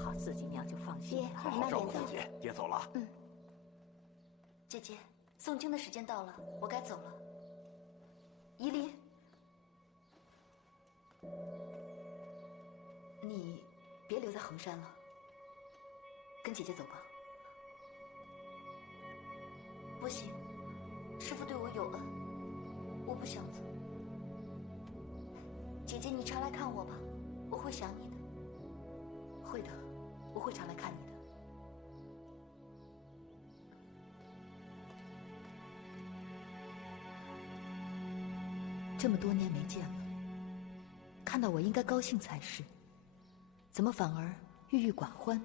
好自己娘就放心。爹，好好照顾自己，爹走了。嗯。姐姐，诵经的时间到了，我该走了。依琳，你别留在衡山了，跟姐姐走吧。不行，师父对我有恩，我不想走。姐姐，你常来看我吧，我会想你的。会的，我会常来看你的。这么多年没见了，看到我应该高兴才是，怎么反而郁郁寡欢？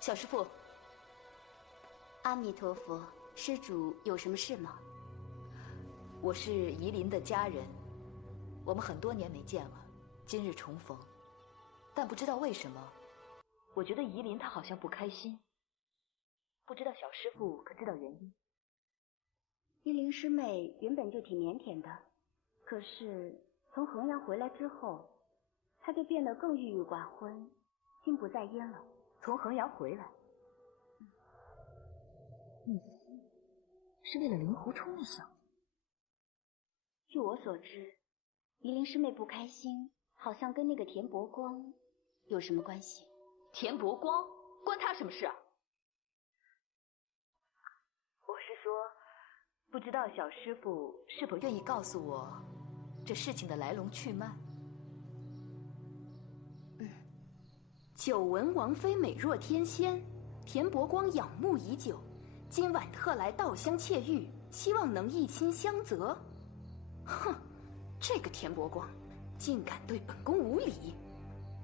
小师父，阿弥陀佛，施主有什么事吗？我是夷陵的家人，我们很多年没见了，今日重逢，但不知道为什么，我觉得夷陵他好像不开心，不知道小师父可知道原因？依琳师妹原本就挺腼腆的，可是从衡阳回来之后，她就变得更郁郁寡欢，心不在焉了。从衡阳回来，你是为了令狐冲那小子？据我所知，依琳师妹不开心，好像跟那个田伯光有什么关系？田伯光关他什么事啊？我是说，不知道小师父是否愿意告诉我这事情的来龙去脉？久闻王妃美若天仙，田伯光仰慕已久，今晚特来稻香窃玉，希望能一亲相泽。哼，这个田伯光竟敢对本宫无礼，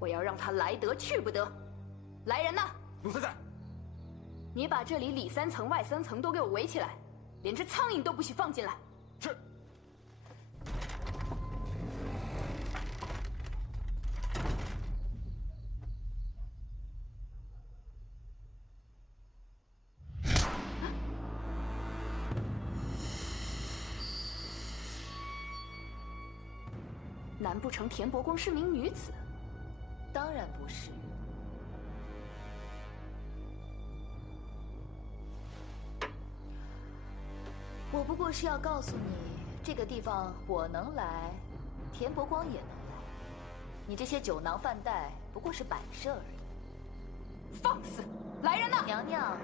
我要让他来得去不得！来人呐！鲁三在，你把这里里三层外三层都给我围起来，连只苍蝇都不许放进来。是。难不成田伯光是名女子？当然不是。我不过是要告诉你，这个地方我能来，田伯光也能来。你这些酒囊饭袋不过是摆设而已。放肆！来人呐！娘娘，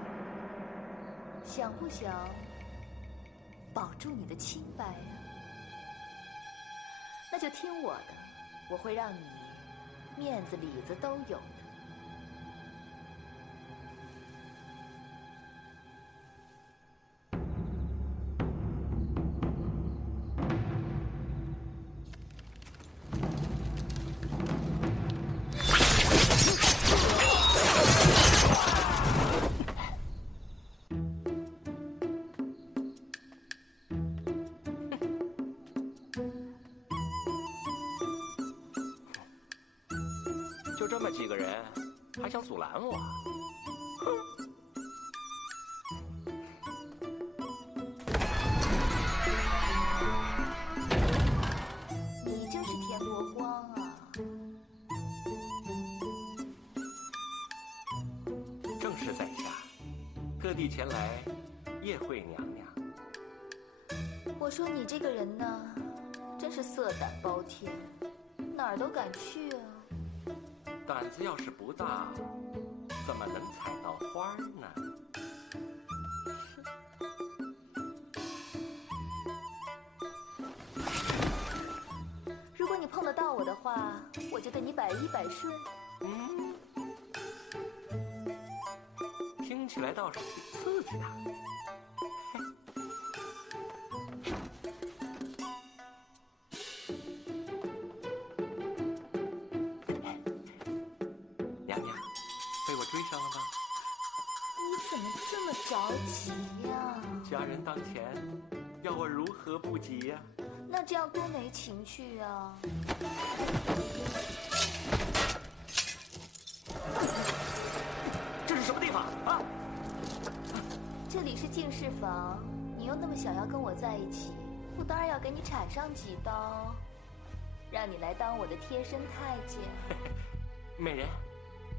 想不想保住你的清白啊？那就听我的，我会让你面子里子都有的。就这么几个人，还想阻拦我？哼！你就是田伯光啊！正是在下，特地前来夜会娘娘。我说你这个人呢，真是色胆包天，哪儿都敢去啊！胆子要是不大，怎么能采到花呢？如果你碰得到我的话，我就对你百依百顺。听起来倒是挺刺激的。娘娘，被我追上了吗？你怎么这么着急呀？佳人当前，要我如何不急呀？那这样多没情趣啊！这是什么地方啊？这里是净室房，你又那么想要跟我在一起，我当然要给你铲上几刀，让你来当我的贴身太监。美人，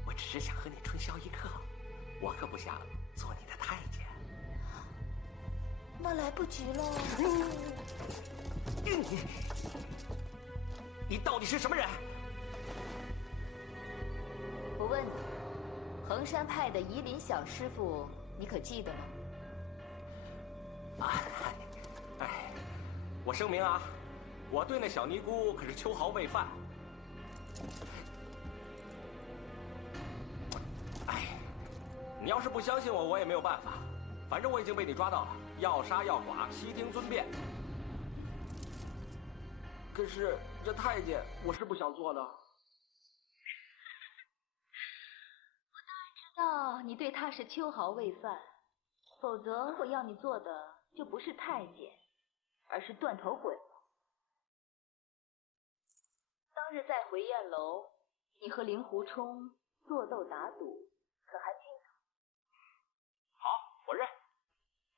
我只是想和你春宵一刻，我可不想做你的太监。那来不及了。你到底是什么人？我问你，衡山派的夷陵小师傅，你可记得吗？我声明啊，我对那小尼姑可是秋毫未犯。你要是不相信我，我也没有办法。反正我已经被你抓到了，要杀要剐，悉听尊便。可是这太监，我是不想做的。我当然知道你对他是秋毫未犯，否则我要你做的就不是太监，而是断头鬼。当日在回雁楼，你和令狐冲做斗打赌，可还清楚？好，我认。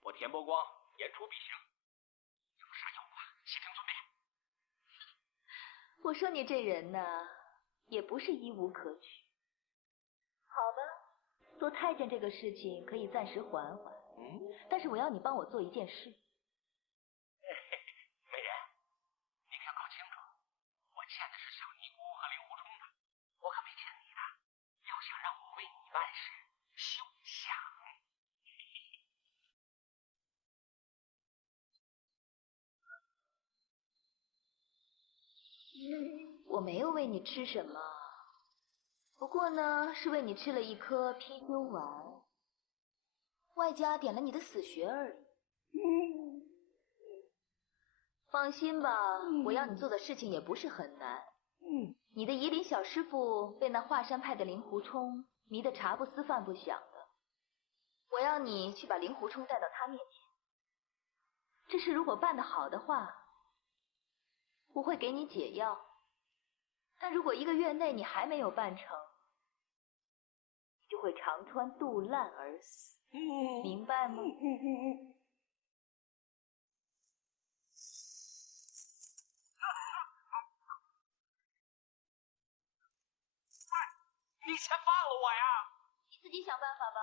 我田伯光言出必行，要杀要剐，悉听尊便。我说你这人呢，也不是一无可取。好吧，做太监这个事情可以暂时缓缓，但是我要你帮我做一件事。美人，你可要搞清楚，我欠的是小尼姑和令狐冲的，我可没欠你的。要想让我为你办事，休想。我没有喂你吃什么，不过呢，是喂你吃了一颗貔貅丸，外加点了你的死穴而已。放心吧，我要你做的事情也不是很难。你的夷陵小师傅被那华山派的令狐冲迷得茶不思饭不想的，我要你去把令狐冲带到他面前。这事如果办得好的话，我会给你解药。但如果1个月内你还没有办成，你就会肠穿肚烂而死，明白吗？你先放了我呀！你自己想办法吧。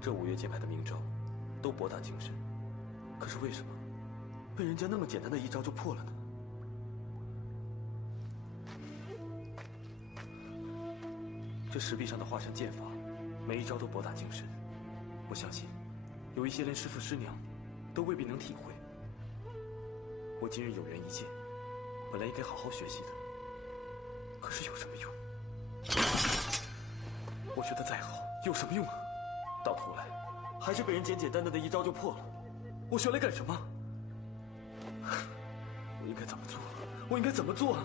这5岳剑派的明招都博大精深，可是为什么被人家那么简单的一招就破了呢？这石壁上的华山剑法，每一招都博大精深，我相信有一些连师父师娘都未必能体会。我今日有缘一见，本来应该好好学习的，可是有什么用？我学的再好有什么用啊？到头来还是被人简简单单的一招就破了，我学来干什么？我应该怎么做？我应该怎么做啊？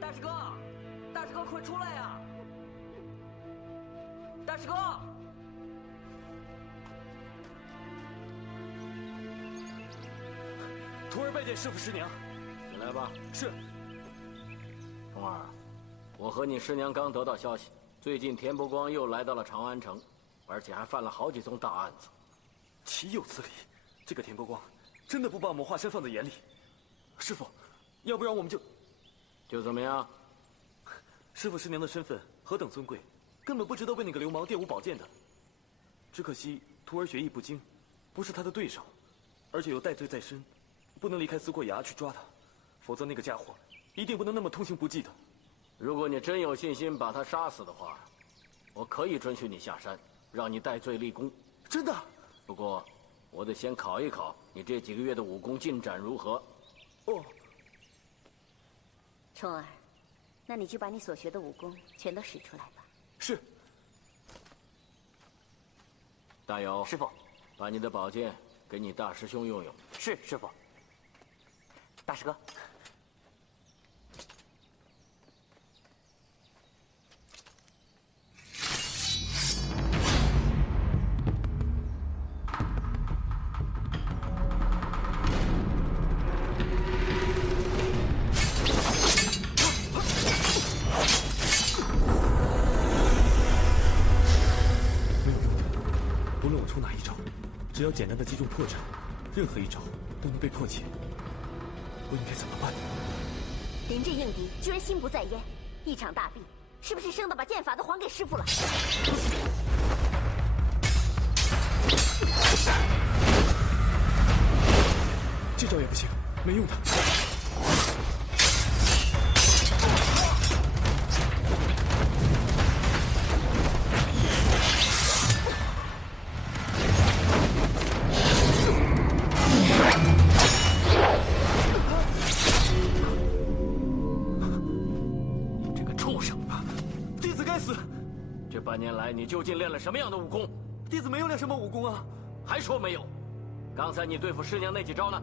大师哥，大师哥，快出来呀！大师哥，徒儿拜见师父师娘。进来吧。是。冲儿，我和你师娘刚得到消息，最近田伯光又来到了长安城，而且还犯了好几宗大案子。岂有此理！这个田伯光真的不把我们华山放在眼里。师父，要不然我们就怎么样？师父师娘的身份何等尊贵，根本不值得为那个流氓玷污宝剑的。只可惜徒儿学艺不精，不是他的对手，而且有戴罪在身，不能离开思过崖去抓他，否则那个家伙一定不能那么通情不计的。如果你真有信心把他杀死的话，我可以准许你下山，让你戴罪立功。真的？不过，我得先考一考你这几个月的武功进展如何。哦。冲儿，那你就把你所学的武功全都使出来吧。是。大友，师傅，把你的宝剑给你大师兄用用。是师傅。大师哥。不论我出哪一招，只要简单的击中破绽，任何一招都能被破解。我应该怎么办呢？临阵应敌，居然心不在焉，一场大病，是不是生的把剑法都还给师傅了？这招也不行，没用的。你这个畜生！弟子该死！这半年来，你究竟练了什么样的武功？弟子没有练什么武功啊！还说没有？刚才你对付师娘那几招呢？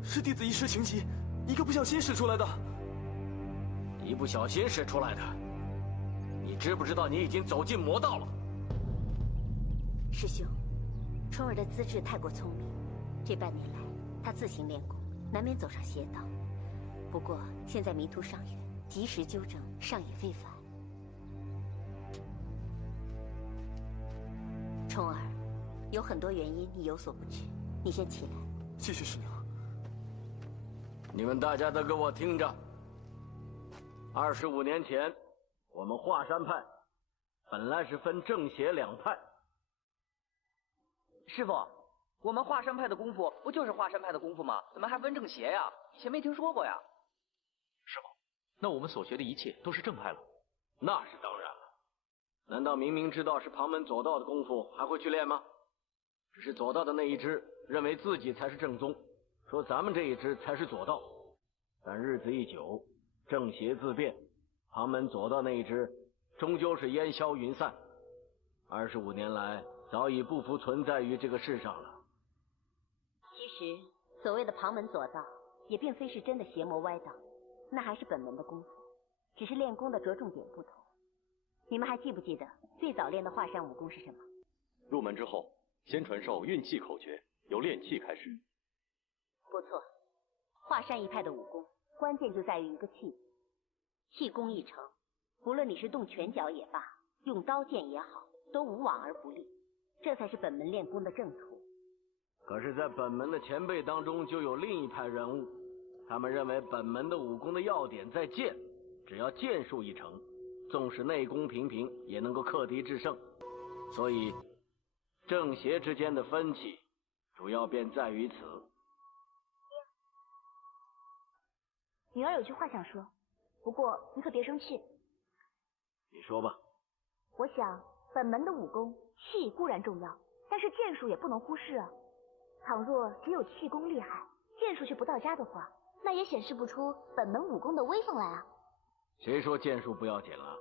是弟子一时情急，一个不小心使出来的。一不小心使出来的。你知不知道你已经走进魔道了？师兄，冲儿的资质太过聪明，这半年来他自行练功，难免走上邪道。不过现在迷途尚远，及时纠正尚也非凡。冲儿，有很多原因你有所不知，你先起来。谢谢师娘。你们大家都给我听着！25年前，我们华山派本来是分正邪两派。师傅，我们华山派的功夫不就是华山派的功夫吗？怎么还分正邪呀？以前没听说过呀。师傅，那我们所学的一切都是正派了？那是当然了。难道明明知道是旁门左道的功夫，还会去练吗？只是左道的那一支认为自己才是正宗，说咱们这一支才是左道。但日子一久，正邪自变，旁门左道那一支终究是烟消云散。25年来，早已不复存在于这个世上了。其实，所谓的旁门左道，也并非是真的邪魔歪道，那还是本门的功夫，只是练功的着重点不同。你们还记不记得最早练的华山武功是什么？入门之后，先传授运气口诀，由练气开始。不错，华山一派的武功，关键就在于一个气字。气功一成，不论你是动拳脚也罢，用刀剑也好，都无往而不利，这才是本门练功的正途。可是，在本门的前辈当中，就有另一派人物，他们认为本门的武功的要点在剑，只要剑术一成，纵使内功平平，也能够克敌制胜。所以，正邪之间的分歧，主要便在于此。女儿有句话想说，不过你可别生气。你说吧。我想，本门的武功气固然重要，但是剑术也不能忽视啊。倘若只有气功厉害，剑术却不到家的话，那也显示不出本门武功的威风来啊。谁说剑术不要紧了？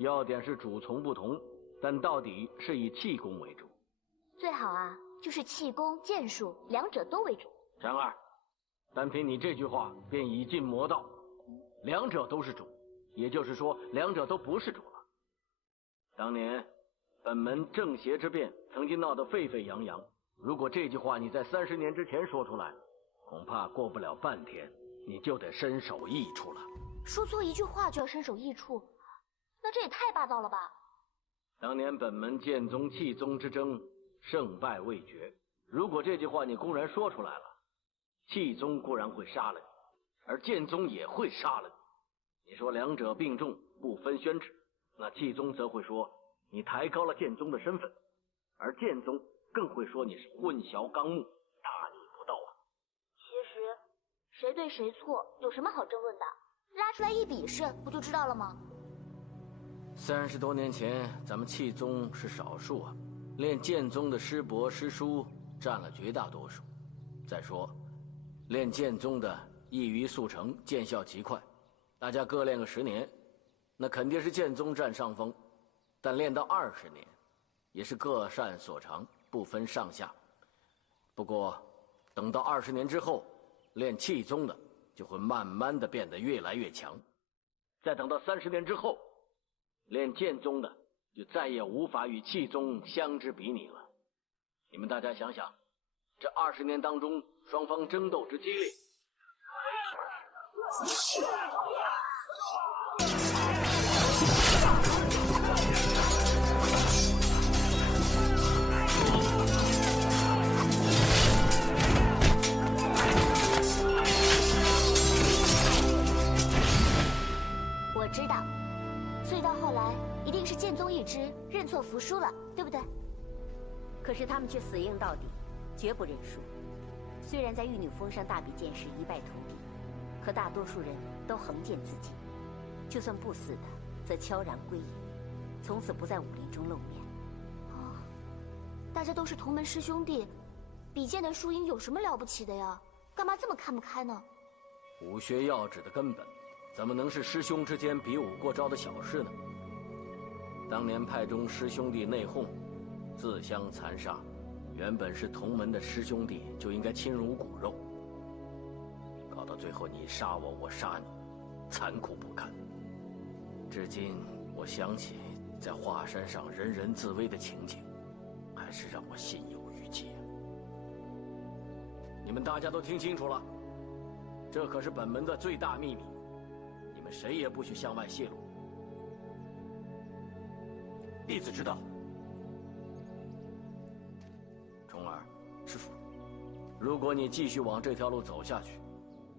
要点是主从不同，但到底是以气功为主。最好啊，就是气功、剑术两者都为主。然而，单凭你这句话便已进魔道，两者都是主，也就是说，两者都不是主了。当年本门正邪之辩曾经闹得沸沸扬扬，如果这句话你在30年之前说出来，恐怕过不了半天你就得身首异处了。说错一句话就要身首异处，那这也太霸道了吧。当年本门剑宗气宗之争，胜败未决，如果这句话你公然说出来了，气宗固然会杀了你，而剑宗也会杀了你。你说两者并重，不分宣旨，那气宗则会说你抬高了剑宗的身份，而剑宗更会说你是混淆纲目，大逆不道啊。其实，谁对谁错有什么好争论的？拉出来一比试，不就知道了吗？30多年前，咱们气宗是少数啊，练剑宗的师伯师叔占了绝大多数。再说，练剑宗的易于速成，见效极快，大家各练个10年，那肯定是剑宗占上风。但练到20年，也是各擅所长，不分上下。不过，等到20年之后，练气宗的就会慢慢的变得越来越强。再等到30年之后，练剑宗的就再也无法与气宗相之比拟了。你们大家想想，这20年当中，双方争斗之激烈，服输了，对不对？可是他们却死硬到底，绝不认输。虽然在玉女峰上大比剑时一败涂地，可大多数人都横剑自尽，就算不死的，则悄然归隐，从此不在武林中露面。哦，大家都是同门师兄弟，比剑的输赢有什么了不起的呀？干嘛这么看不开呢？武学要旨的根本，怎么能是师兄之间比武过招的小事呢？当年派中师兄弟内讧，自相残杀，原本是同门的师兄弟就应该亲如骨肉，搞到最后你杀我，我杀你，残酷不堪。至今我想起在华山上人人自危的情景，还是让我心有余悸。你们大家都听清楚了，这可是本门的最大秘密，你们谁也不许向外泄露。弟子知道。重儿，师父，如果你继续往这条路走下去，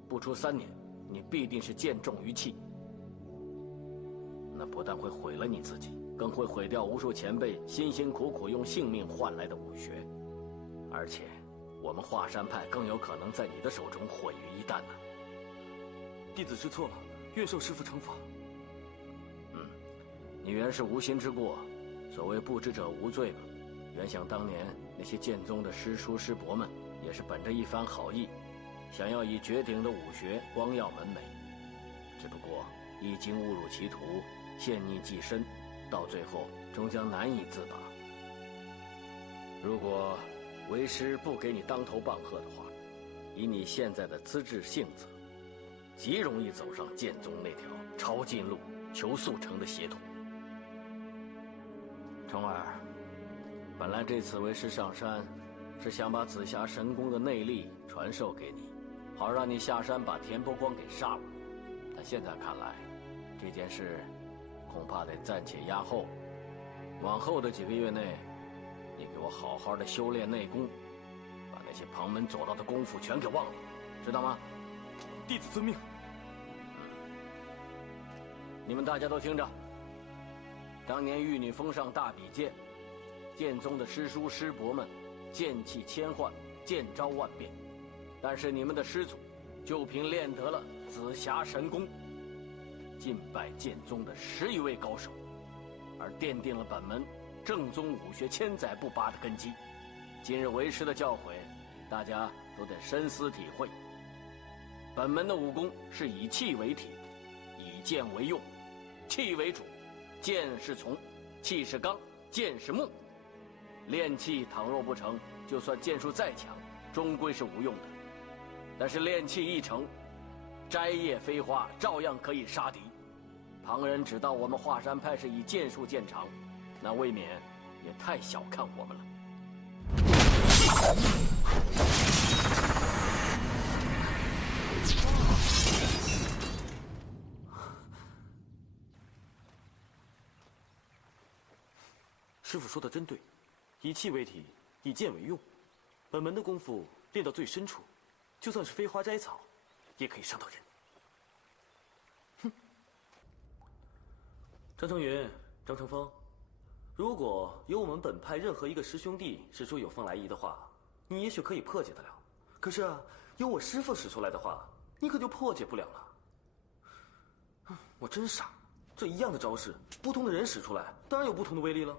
不出3年，你必定是剑重于器。那不但会毁了你自己，更会毁掉无数前辈辛辛苦苦用性命换来的武学，而且我们华山派更有可能在你的手中毁于一旦呢。弟子知错了，愿受师父惩罚。你原是无心之过，所谓不知者无罪嘛。原想当年那些剑宗的师叔师伯们，也是本着一番好意，想要以绝顶的武学光耀门楣，只不过一经误入歧途，陷溺既深，到最后终将难以自拔。如果为师不给你当头棒喝的话，以你现在的资质性子，极容易走上剑宗那条抄近路求速成的邪途。重儿，本来这次为师上山，是想把紫霞神功的内力传授给你，好让你下山把田伯光给杀了。但现在看来，这件事恐怕得暂且压后。往后的几个月内，你给我好好的修炼内功，把那些旁门左道的功夫全给忘了，知道吗？弟子遵命。你们大家都听着，当年玉女峰上大比剑，剑宗的师叔师伯们剑气千幻，剑招万变，但是你们的师祖就凭练得了紫霞神功，尽败剑宗的10余位高手，而奠定了本门正宗武学千载不拔的根基。今日为师的教诲，大家都得深思体会。本门的武功是以气为体，以剑为用，气为主，剑是从，气是刚，剑是木。练气倘若不成，就算剑术再强，终归是无用的。但是练气一成，摘叶飞花照样可以杀敌。旁人只道我们华山派是以剑术见长，那未免也太小看我们了。师父说的真对，以气为体，以剑为用。本门的功夫练到最深处，就算是飞花摘草，也可以伤到人。哼！张成云、张成风，如果有我们本派任何一个师兄弟使出有风来意的话，你也许可以破解得了。可是啊，有我师父使出来的话，你可就破解不了了。我真傻，这一样的招式，不同的人使出来，当然有不同的威力了。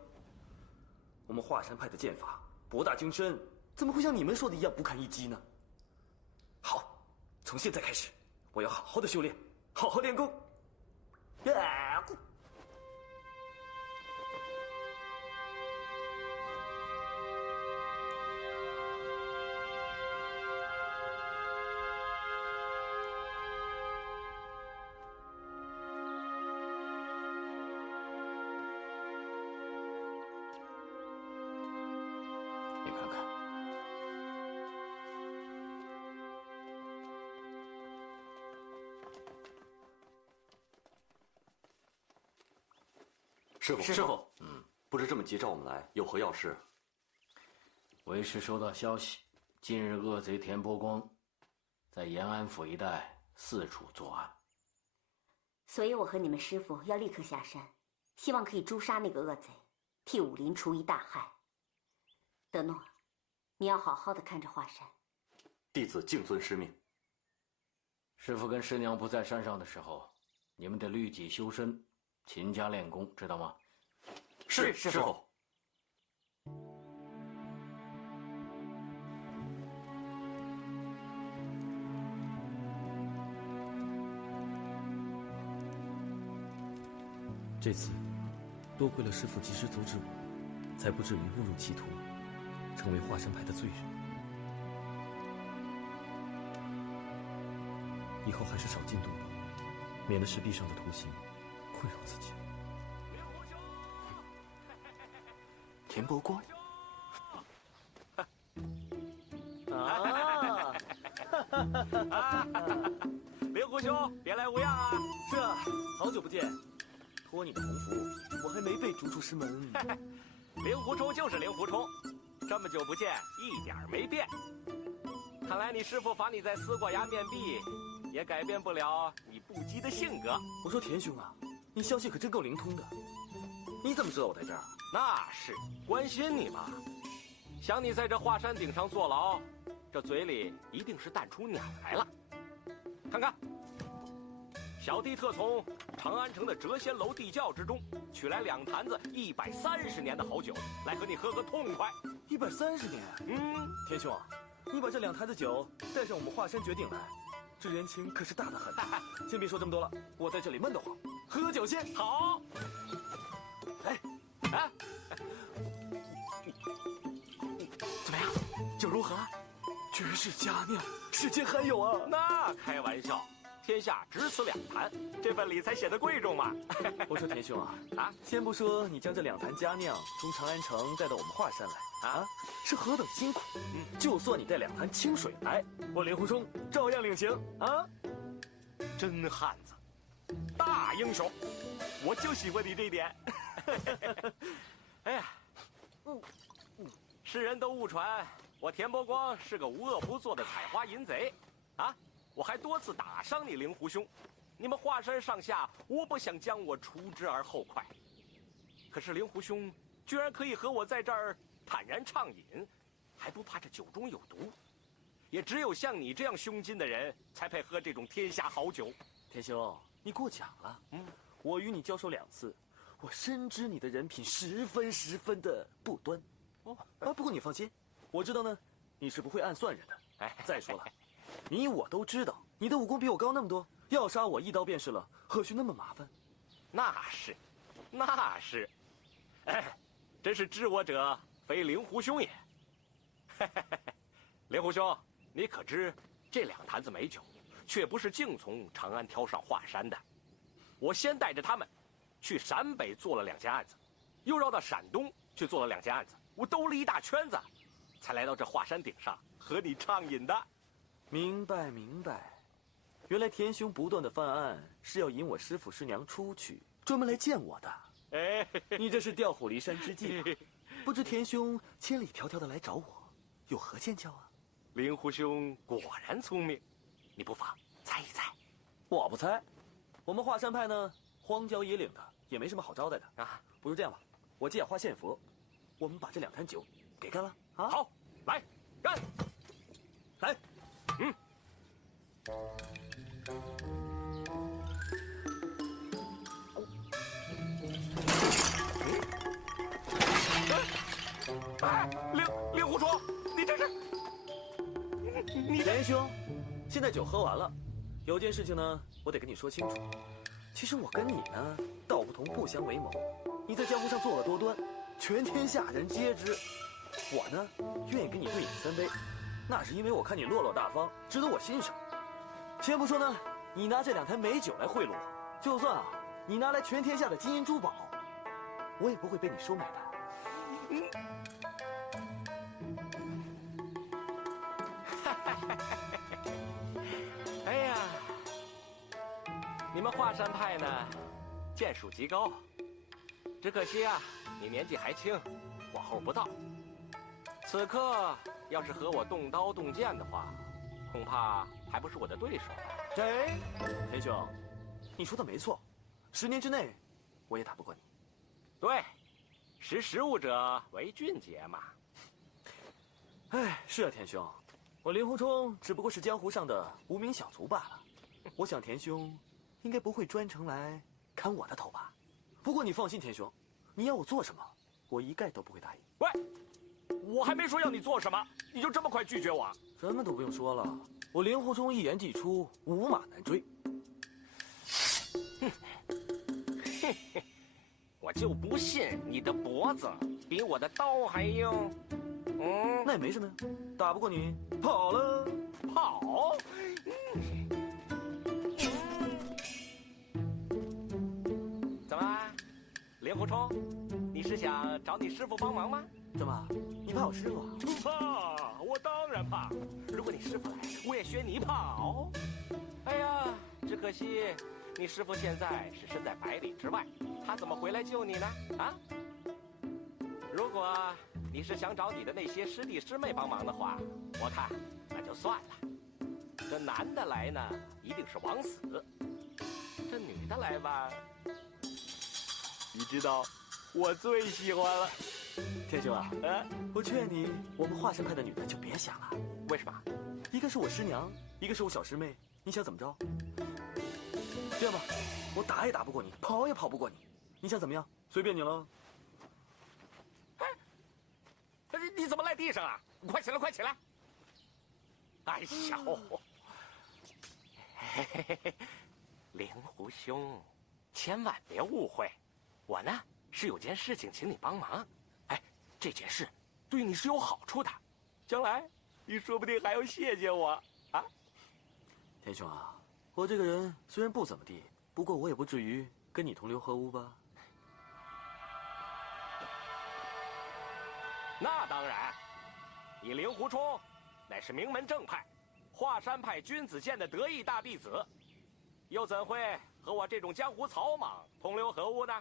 我们华山派的剑法博大精深，怎么会像你们说的一样不堪一击呢？好，从现在开始，我要好好的修炼，好好练功。你看看，师傅，不知这么急召我们来，有何要事？为师收到消息，近日恶贼田伯光在延安府一带四处作案，所以我和你们师父要立刻下山，希望可以诛杀那个恶贼，替武林除一大害。德诺，你要好好的看着华山。弟子敬遵师命。师父跟师娘不在山上的时候，你们得律己修身，勤加练功，知道吗？是师父。这次，多亏了师父及时阻止我，才不至于误入歧途，成为华山派的罪人。以后还是少进度吧，免得石壁上的图形困扰自己。田伯光。令狐兄，别来无恙啊！是啊，好久不见。托你的鸿福，我还没被逐出师门。令狐冲就是令狐冲，这么久不见，一点没变。看来你师父罚你在思过崖面壁，也改变不了你不羁的性格。我说田兄啊，你消息可真够灵通的。你怎么知道我在这儿？那是关心你嘛。想你在这华山顶上坐牢，这嘴里一定是淡出鸟来了。看看，小弟特从长安城的谪仙楼地窖之中取来2坛子130年的好酒，来和你喝个痛快。130年？田兄，你把这2坛子酒带上我们华山绝顶来，这人情可是大得很。先别说这么多了，我在这里闷得慌，喝酒先。好。哎，啊，怎么样？酒如何？绝世佳酿，世间罕有啊！那开玩笑。天下只此2坛，这份礼才显得贵重嘛。我说田兄啊，先不说你将这2坛佳酿从长安城带到我们华山来啊，是何等辛苦。就算你带2坛清水来，我令狐冲照样领情啊！真汉子，大英雄，我就喜欢你这一点。哎呀，世人都误传我田伯光是个无恶不作的采花淫贼，啊！我还多次打伤你令狐兄，你们华山上下无不想将我除之而后快。可是令狐兄居然可以和我在这儿坦然畅饮，还不怕这酒中有毒。也只有像你这样胸襟的人，才配喝这种天下好酒。田兄，你过奖了。我与你交手2次，我深知你的人品十分的不端。不过你放心，我知道呢，你是不会暗算人的。再说了。你我都知道，你的武功比我高那么多，要杀我一刀便是了，何须那么麻烦？那是，哎，真是知我者非令狐兄也。令狐兄，你可知这2坛子美酒，却不是净从长安挑上华山的。我先带着他们去陕北做了2件案子，又绕到陕东去做了2件案子，我兜了一大圈子，才来到这华山顶上和你畅饮的。明白，原来田兄不断的犯案是要引我师父师娘出去，专门来见我的。哎，你这是调虎离山之计吧？不知田兄千里迢迢的来找我，有何见教啊？令狐兄果然聪明，你不妨猜一猜。我不猜，我们华山派呢，荒郊野岭的，也没什么好招待的啊。不如这样吧，我借花献佛，我们把这2坛酒给干了啊！好，来干，来。令狐冲，你这是？你田兄，现在酒喝完了，有件事情呢，我得跟你说清楚。其实我跟你呢，道不同不相为谋。你在江湖上作恶多端，全天下人皆知。我呢，愿意跟你对饮3杯。那是因为我看你落落大方，值得我欣赏。先不说呢，你拿这2坛美酒来贿赂我，就算你拿来全天下的金银珠宝，我也不会被你收买的。哎呀，你们华山派呢，剑术极高，只可惜啊，你年纪还轻，火候不到。此刻要是和我动刀动剑的话，恐怕还不是我的对手。田兄，你说的没错，10年之内，我也打不过你。对，识时务者为俊杰嘛。哎，是啊，田兄，我令狐冲只不过是江湖上的无名小卒罢了。我想田兄应该不会专程来砍我的头吧？不过你放心，田兄，你要我做什么，我一概都不会答应。喂，我还没说要你做什么，你就这么快拒绝我？什么都不用说了，我令狐冲一言既出，驽马难追。哼，嘿嘿，我就不信你的脖子比我的刀还硬。那也没什么呀，打不过你，跑了。跑？怎么，令狐冲，你是想找你师傅帮忙吗？怎么，你怕我师傅啊？怕，我当然怕。如果你师傅来，我也学你跑。哎呀，只可惜你师傅现在是身在百里之外，他怎么回来救你呢？啊？如果你是想找你的那些师弟师妹帮忙的话，我看那就算了。这男的来呢，一定是枉死；这女的来吧，你知道，我最喜欢了。田兄啊，我劝你，我们华山派的女的就别想了。为什么？一个是我师娘，一个是我小师妹，你想怎么着？这样吧，我打也打不过你，跑也跑不过你，你想怎么样？随便你了。你怎么赖地上啊？快起来，快起来！哎呀，令狐兄，千万别误会，我呢是有件事情请你帮忙。哎，这件事对你是有好处的，将来你说不定还要谢谢我啊！田兄啊，我这个人虽然不怎么地，不过我也不至于跟你同流合污吧？那当然，你令狐冲乃是名门正派，华山派君子剑的得意大弟子，又怎会和我这种江湖草莽同流合污呢？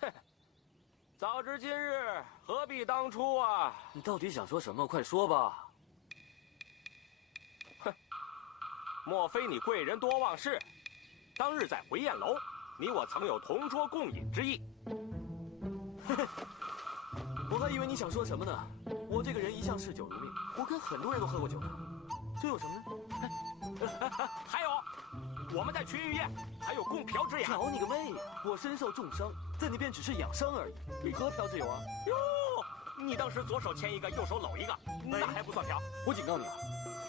哼，早知今日，何必当初啊！你到底想说什么？快说吧！哼，莫非你贵人多忘事？当日在回雁楼，你我曾有同桌共饮之意。我还以为你想说什么呢？我这个人一向嗜酒如命，我跟很多人都喝过酒的。这有什么呢？还有，我们在群玉宴还有共嫖之雅。嫖你个妹呀！我身受重伤，在那边只是养伤而已，你何嫖之有啊？哟，你当时左手牵一个，右手搂一个，那还不算嫖？我警告你啊，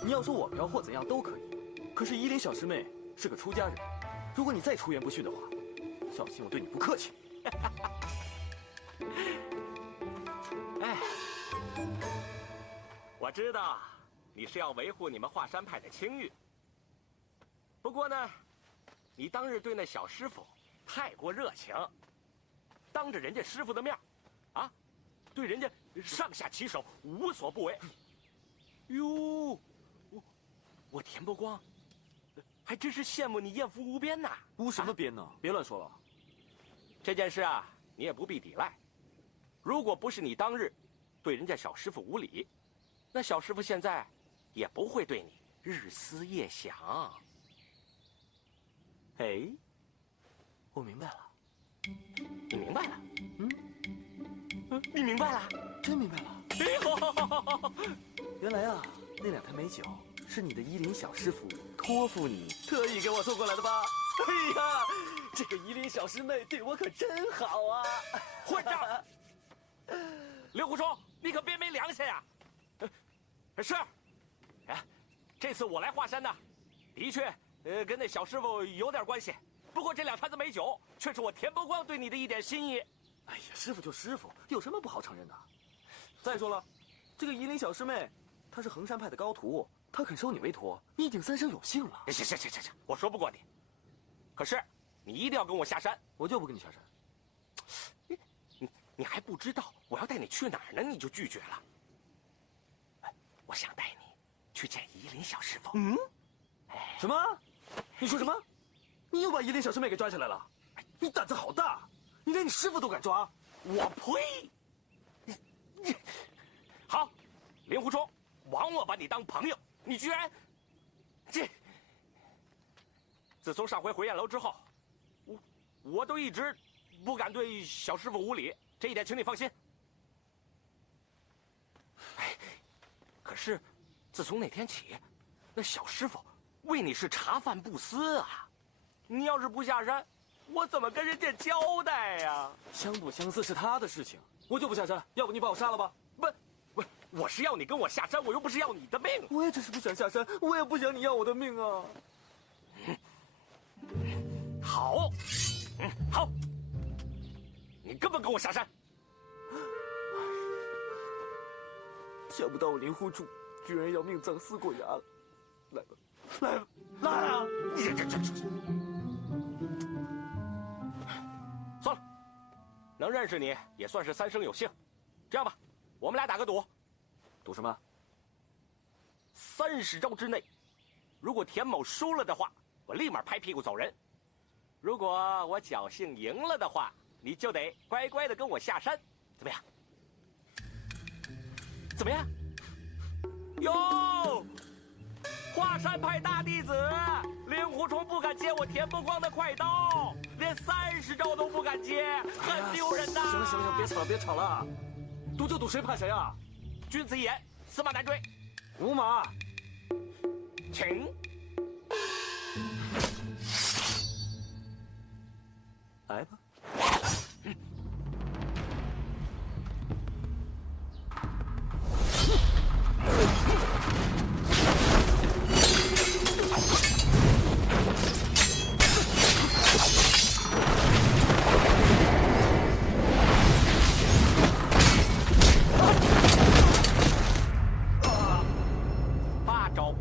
你要说我嫖或怎样都可以，可是夷陵小师妹是个出家人，如果你再出言不逊的话，小心我对你不客气。哎，我知道你是要维护你们华山派的清誉。不过呢，你当日对那小师傅太过热情，当着人家师傅的面，啊，对人家上下其手，无所不为。哟，我田伯光还真是羡慕你艳福无边呐！无什么边呢？别乱说了。这件事啊，你也不必抵赖。如果不是你当日对人家小师傅无礼，那小师傅现在也不会对你日思夜想。哎，我明白了。你明白了？你明白了？真明白了。哎呦，原来啊，那2坛美酒是你的夷陵小师傅托付你特意给我送过来的吧？哎呀，这个夷陵小师妹对我可真好啊！混账！令狐冲，你可别没良心呀！是，哎，这次我来华山呢，的确，跟那小师傅有点关系。不过这2坛子美酒，却是我田伯光对你的一点心意。哎呀，师傅就师傅，有什么不好承认的？再说了，这个夷陵小师妹，她是衡山派的高徒，她肯收你为徒，你已经3生有幸了。行，我说不过你。可是，你一定要跟我下山。我就不跟你下山。你还不知道我要带你去哪儿呢，你就拒绝了。我想带你去见夷陵小师傅。什么？你说什么？你又把夷陵小师妹给抓起来了？你胆子好大！你连你师傅都敢抓？我呸！好，令狐冲，枉我把你当朋友，你居然自从上回回雁楼之后，我都一直不敢对小师傅无礼，这一点请你放心。哎，可是自从那天起，那小师傅为你是茶饭不思啊！你要是不下山，我怎么跟人家交代呀？相不相似是他的事情，我就不下山。要不你把我杀了吧？不，我是要你跟我下山，我又不是要你的命。我也只是不想下山，我也不想你要我的命啊。好，好，你根本跟我下山。想不到我令狐冲居然要命丧4过崖了。来吧，来吧，来啊！这。算了，能认识你也算是3生有幸。这样吧，我们俩打个赌。赌什么？30招之内，如果田某输了的话，我立马拍屁股走人；如果我侥幸赢了的话，你就得乖乖的跟我下山，怎么样？怎么样？哟，华山派大弟子令狐冲不敢接我田伯光的快刀，连30招都不敢接，很丢人呐！行了，别吵了，赌就赌谁怕谁啊！君子一言，驷马难追。5马，请。来吧。8招，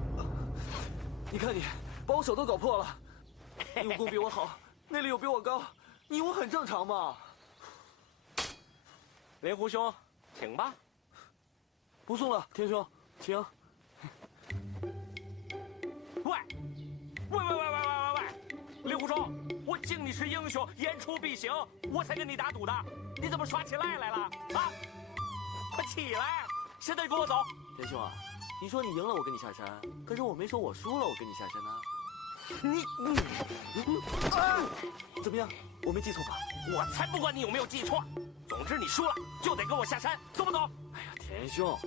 你看你把我手都搞破了，你武功比我好，内力又比我高，你我很正常嘛。令狐兄，请吧。不送了，田兄，请。喂，令狐冲，我敬你是英雄，言出必行，我才跟你打赌的，你怎么耍起赖来了啊？快起来！现在跟我走。田兄啊，你说你赢了我跟你下山，可是我没说我输了我跟你下山呢。怎么样？我没记错吧？我才不管你有没有记错，总之你输了就得跟我下山，走不走？哎呀，田兄，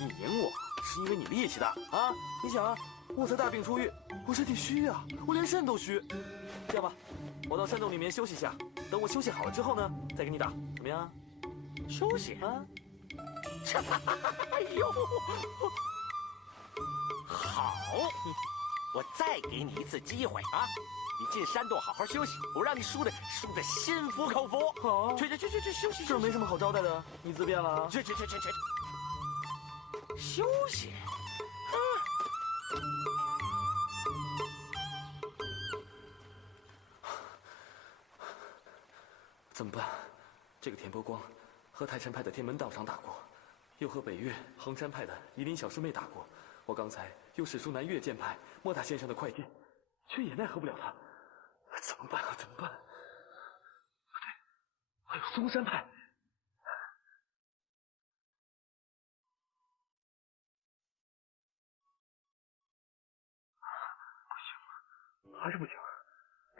你赢我是因为你力气大啊！你想啊，我才大病初愈，我身体虚啊，我连肾都虚。这样吧，我到山洞里面休息一下，等我休息好了之后呢，再跟你打，怎么样？休息啊？哎呦，好，我再给你一次机会啊！你进山洞好好休息，我让你输得心服口服。好，去休息。这没什么好招待的，你自便了啊。去，休息。怎么办？这个田伯光和泰山派的天门道长打过，又和北岳衡山派的夷陵小师妹打过。我刚才又使出南岳剑派莫大先生的快剑，却也奈何不了他。怎么办啊？怎么办？不对，还有嵩山派。不行，还是不行。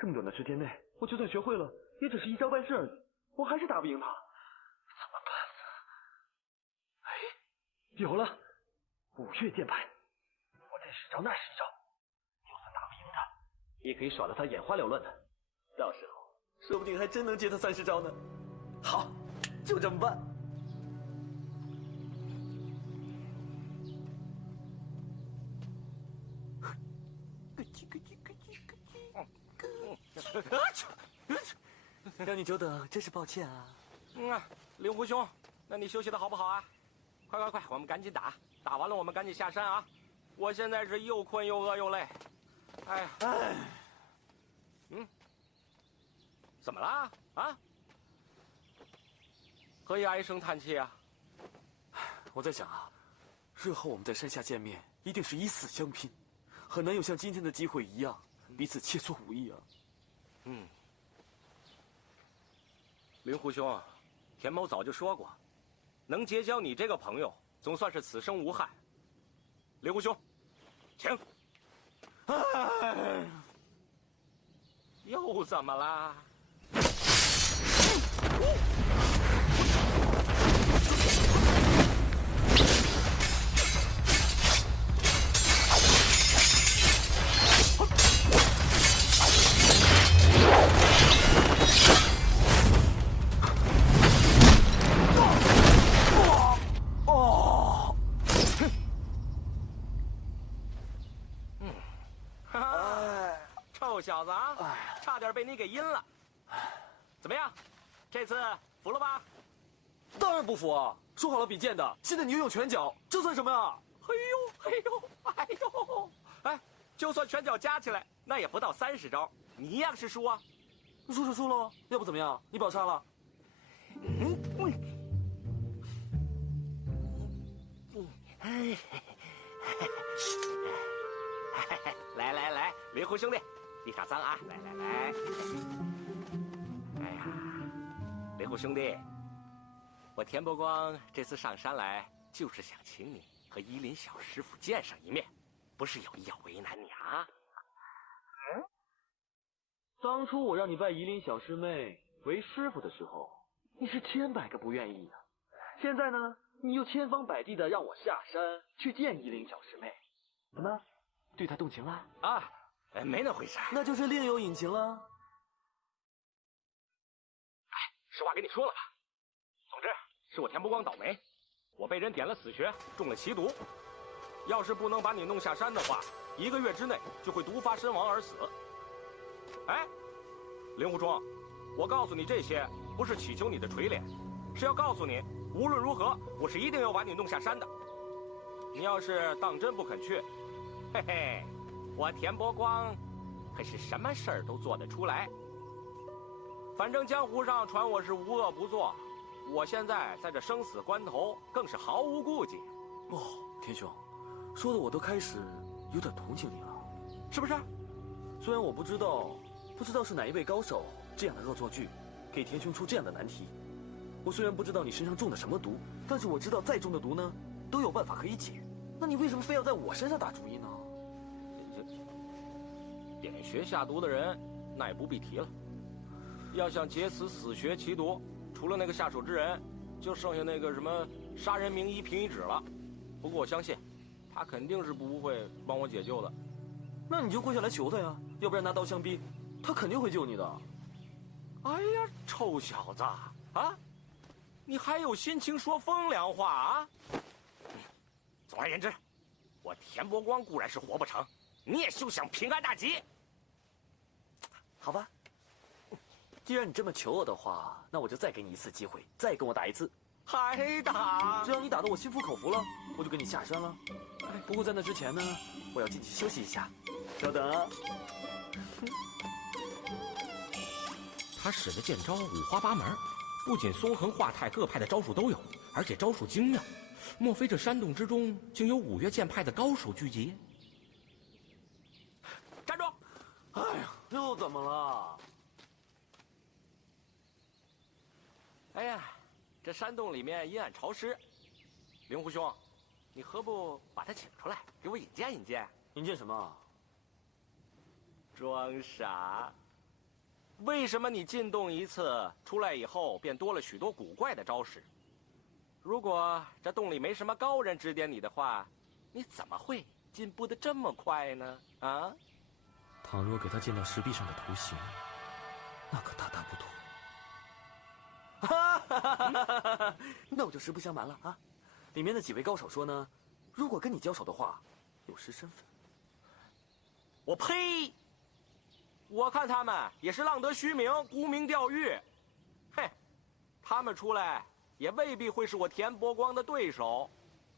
这么短的时间内，我就算学会了，也只是一招半式而已，我还是打不赢他。怎么办呢？哎，有了，5岳剑派，我这使招那使招，就算打不赢他，也可以耍得他眼花缭乱的。到时候说不定还真能接他30招呢。好，就这么办。让你久等，真是抱歉啊。令狐兄，那你休息的好不好啊？快，我们赶紧打，打完了我们赶紧下山啊！我现在是又困又饿又累。哎呀，怎么了啊？何以唉声叹气啊？我在想啊，日后我们在山下见面，一定是以死相拼，很难有像今天的机会一样彼此切磋武艺啊。令狐兄，田某早就说过，能结交你这个朋友，总算是此生无憾。令狐兄，请。又怎么啦？臭小子啊，差点被你给阴了。怎么样，这次服了吧？当然不服啊！说好了比剑的，现在你又用拳脚，这算什么呀？哎，就算拳脚加起来，那也不到30招，你一样是输啊。输就输喽，要不怎么样？你保杀了。来，灵狐兄弟，地上脏啊！来。哎呀，灵狐兄弟，我田伯光这次上山来，就是想请你和依林小师傅见上一面，不是有意要为难你啊。当初我让你拜夷陵小师妹为师傅的时候，你是千百个不愿意的。现在呢，你又千方百计的让我下山去见夷陵小师妹，怎么，对她动情了？啊，没那回事。那就是另有隐情了。实话跟你说了吧，总之是我田伯光倒霉，我被人点了死穴，中了奇毒。要是不能把你弄下山的话，1个月之内就会毒发身亡而死。哎，令狐冲，我告诉你这些，不是祈求你的垂怜，是要告诉你，无论如何，我是一定要把你弄下山的。你要是当真不肯去，嘿嘿，我田伯光可是什么事儿都做得出来。反正江湖上传我是无恶不作，我现在在这生死关头更是毫无顾忌。哦，田兄，说的我都开始有点同情你了，是不是？虽然我不知道是哪一位高手这样的恶作剧，给田兄出这样的难题。我虽然不知道你身上中的什么毒，但是我知道再重的毒呢，都有办法可以解。那你为什么非要在我身上打主意呢？点穴下毒的人，那也不必提了。要想解此死穴奇毒，除了那个下手之人，就剩下那个什么杀人名医平一指了。不过我相信，他肯定是不会帮我解救的。那你就跪下来求他呀，要不然拿刀相逼，他肯定会救你的。哎呀，臭小子啊，你还有心情说风凉话啊？总而言之，我田伯光固然是活不成，你也休想平安大吉。好吧，既然你这么求我的话，那我就再给你一次机会，再跟我打一次。还打？只要你打得我心服口服了，我就跟你下山了。不过在那之前呢，我要进去休息一下，稍等啊。他使的剑招五花八门，不仅松横华泰各派的招数都有，而且招数精妙。莫非这山洞之中竟有五岳剑派的高手聚集？站住！哎呀，又怎么了？哎呀，这山洞里面阴暗潮湿，灵狐兄，你何不把他请出来，给我引荐引荐？引荐什么？装傻。为什么你进洞一次出来以后，便多了许多古怪的招式？如果这洞里没什么高人指点你的话，你怎么会进步得这么快呢？啊！倘若给他见到石壁上的图形，那可大大不妥。那我就实不相瞒了啊！里面的几位高手说呢，如果跟你交手的话，有失身份。我呸！我看他们也是浪得虚名，沽名钓誉。嘿，他们出来也未必会是我田伯光的对手。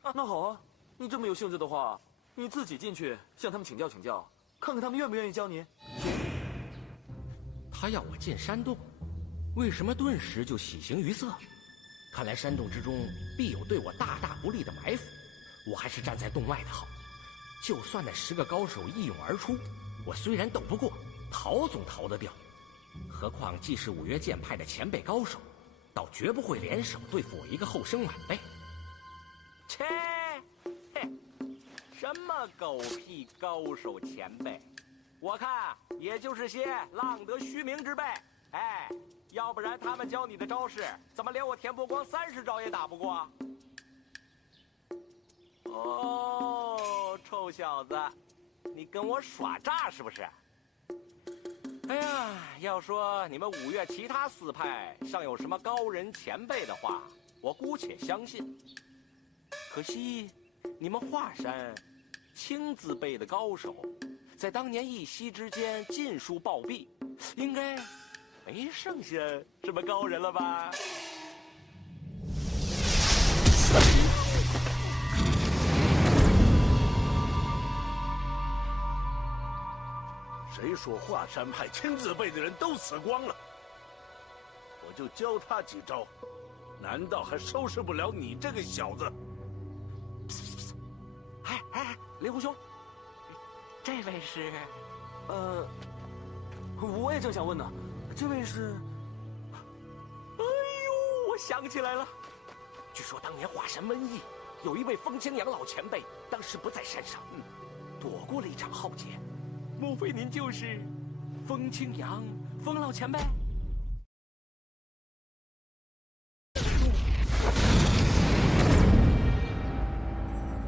那好啊，你这么有兴致的话，你自己进去向他们请教请教，看看他们愿不愿意教你。他要我进山洞，为什么顿时就喜形于色？看来山洞之中必有对我大大不利的埋伏，我还是站在洞外的好。就算那10个高手一涌而出，我虽然斗不过，逃总逃得掉。何况既是五岳剑派的前辈高手，倒绝不会联手对付我一个后生晚辈。切，嘿，什么狗屁高手前辈，我看也就是些浪得虚名之辈。哎，要不然他们教你的招式，怎么连我田伯光30招也打不过？哦，臭小子，你跟我耍诈是不是？哎呀，要说你们五岳其他4派尚有什么高人前辈的话，我姑且相信。可惜，你们华山青字辈的高手，在当年一夕之间尽数暴毙，应该没剩下什么高人了吧？谁说华山派青字辈的人都死光了？我就教他几招，难道还收拾不了你这个小子？哎，令狐兄，这位是？我也正想问呢，这位是？哎呦，我想起来了，据说当年华山瘟疫，有一位风清扬老前辈，当时不在山上，躲过了一场浩劫。莫非您就是风清扬风老前辈？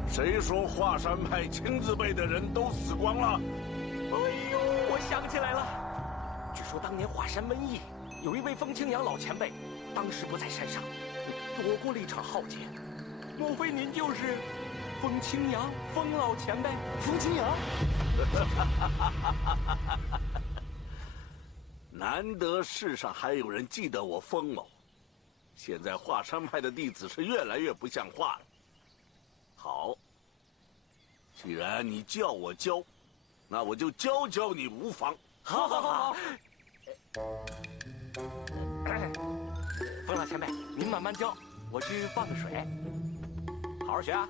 谁说华山派青字辈的人都死光了？哎呦，我想起来了，据说当年华山瘟疫，有一位风清扬老前辈，当时不在山上，躲过了一场浩劫。莫非您就是风清扬风老前辈？风清扬？难得世上还有人记得我风某。现在华山派的弟子是越来越不像话了。好，既然你叫我教，那我就教你无妨。好。风老前辈，您慢慢教，我去放个水。好好学啊。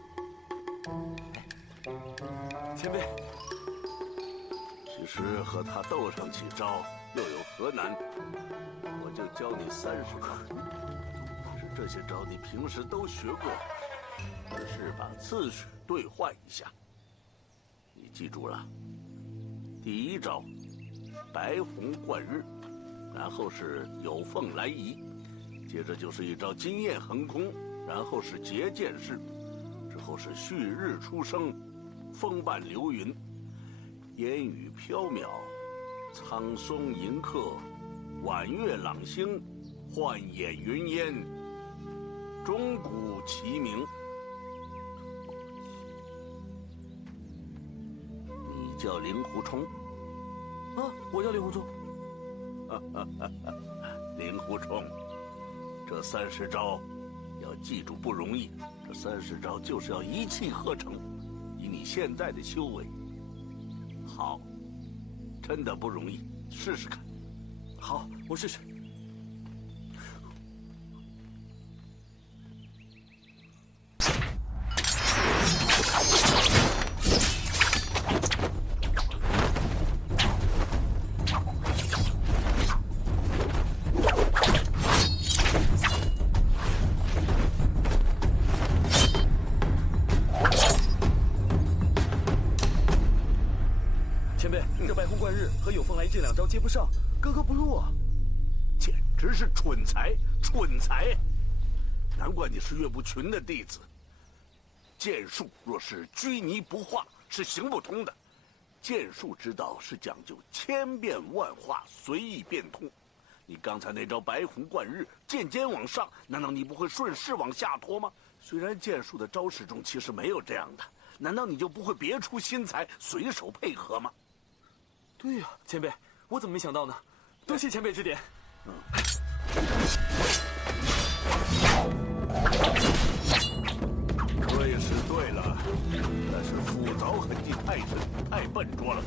前辈，其实和他斗上几招又有何难？我就教你30招，只是这些招你平时都学过，只是把次序兑换一下。你记住了，第一招白虹贯日，然后是有凤来仪，接着就是一招金焰横空，然后是结剑式，之后是旭日初升，风伴流云，烟雨飘渺，苍松迎客，晚月朗星，幻眼云烟，钟鼓齐鸣。你叫令狐冲？啊，我叫令狐冲。令狐冲，这30招要记住不容易。这30招就是要一气呵成，以你现在的修为，好，真的不容易，试试看。好，我试试。前辈，这白虹贯日和有凤来这2招接不上，格格不入啊！简直是蠢材，蠢材！难怪你是岳不群的弟子。剑术若是拘泥不化，是行不通的。剑术之道是讲究千变万化，随意变通。你刚才那招白虹贯日，剑尖往上，难道你不会顺势往下拖吗？虽然剑术的招式中其实没有这样的，难道你就不会别出心裁，随手配合吗？对呀，前辈，我怎么没想到呢？多谢前辈指点。对是对了，但是斧凿痕迹太深，太笨拙了。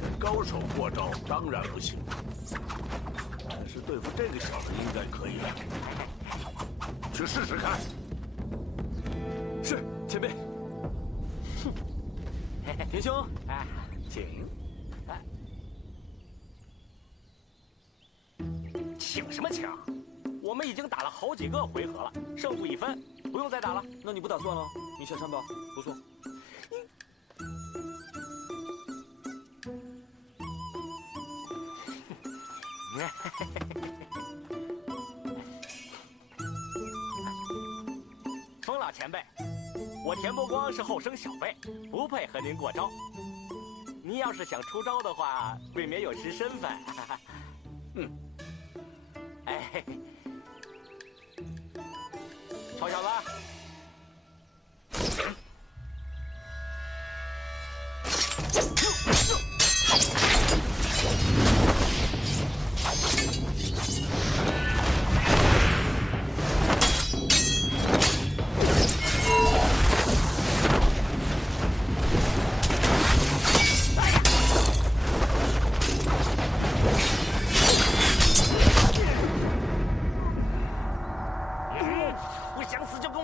跟高手过招当然不行，但是对付这个小子应该可以了。去试试看。是，前辈。哼，田兄，请。请什么请？我们已经打了好几个回合了，胜负已分，不用再打了。那你不打算了？你下山吧，不错。风老前辈，我田伯光是后生小辈，不配和您过招。您要是想出招的话，未免有失身份。哎，臭小子，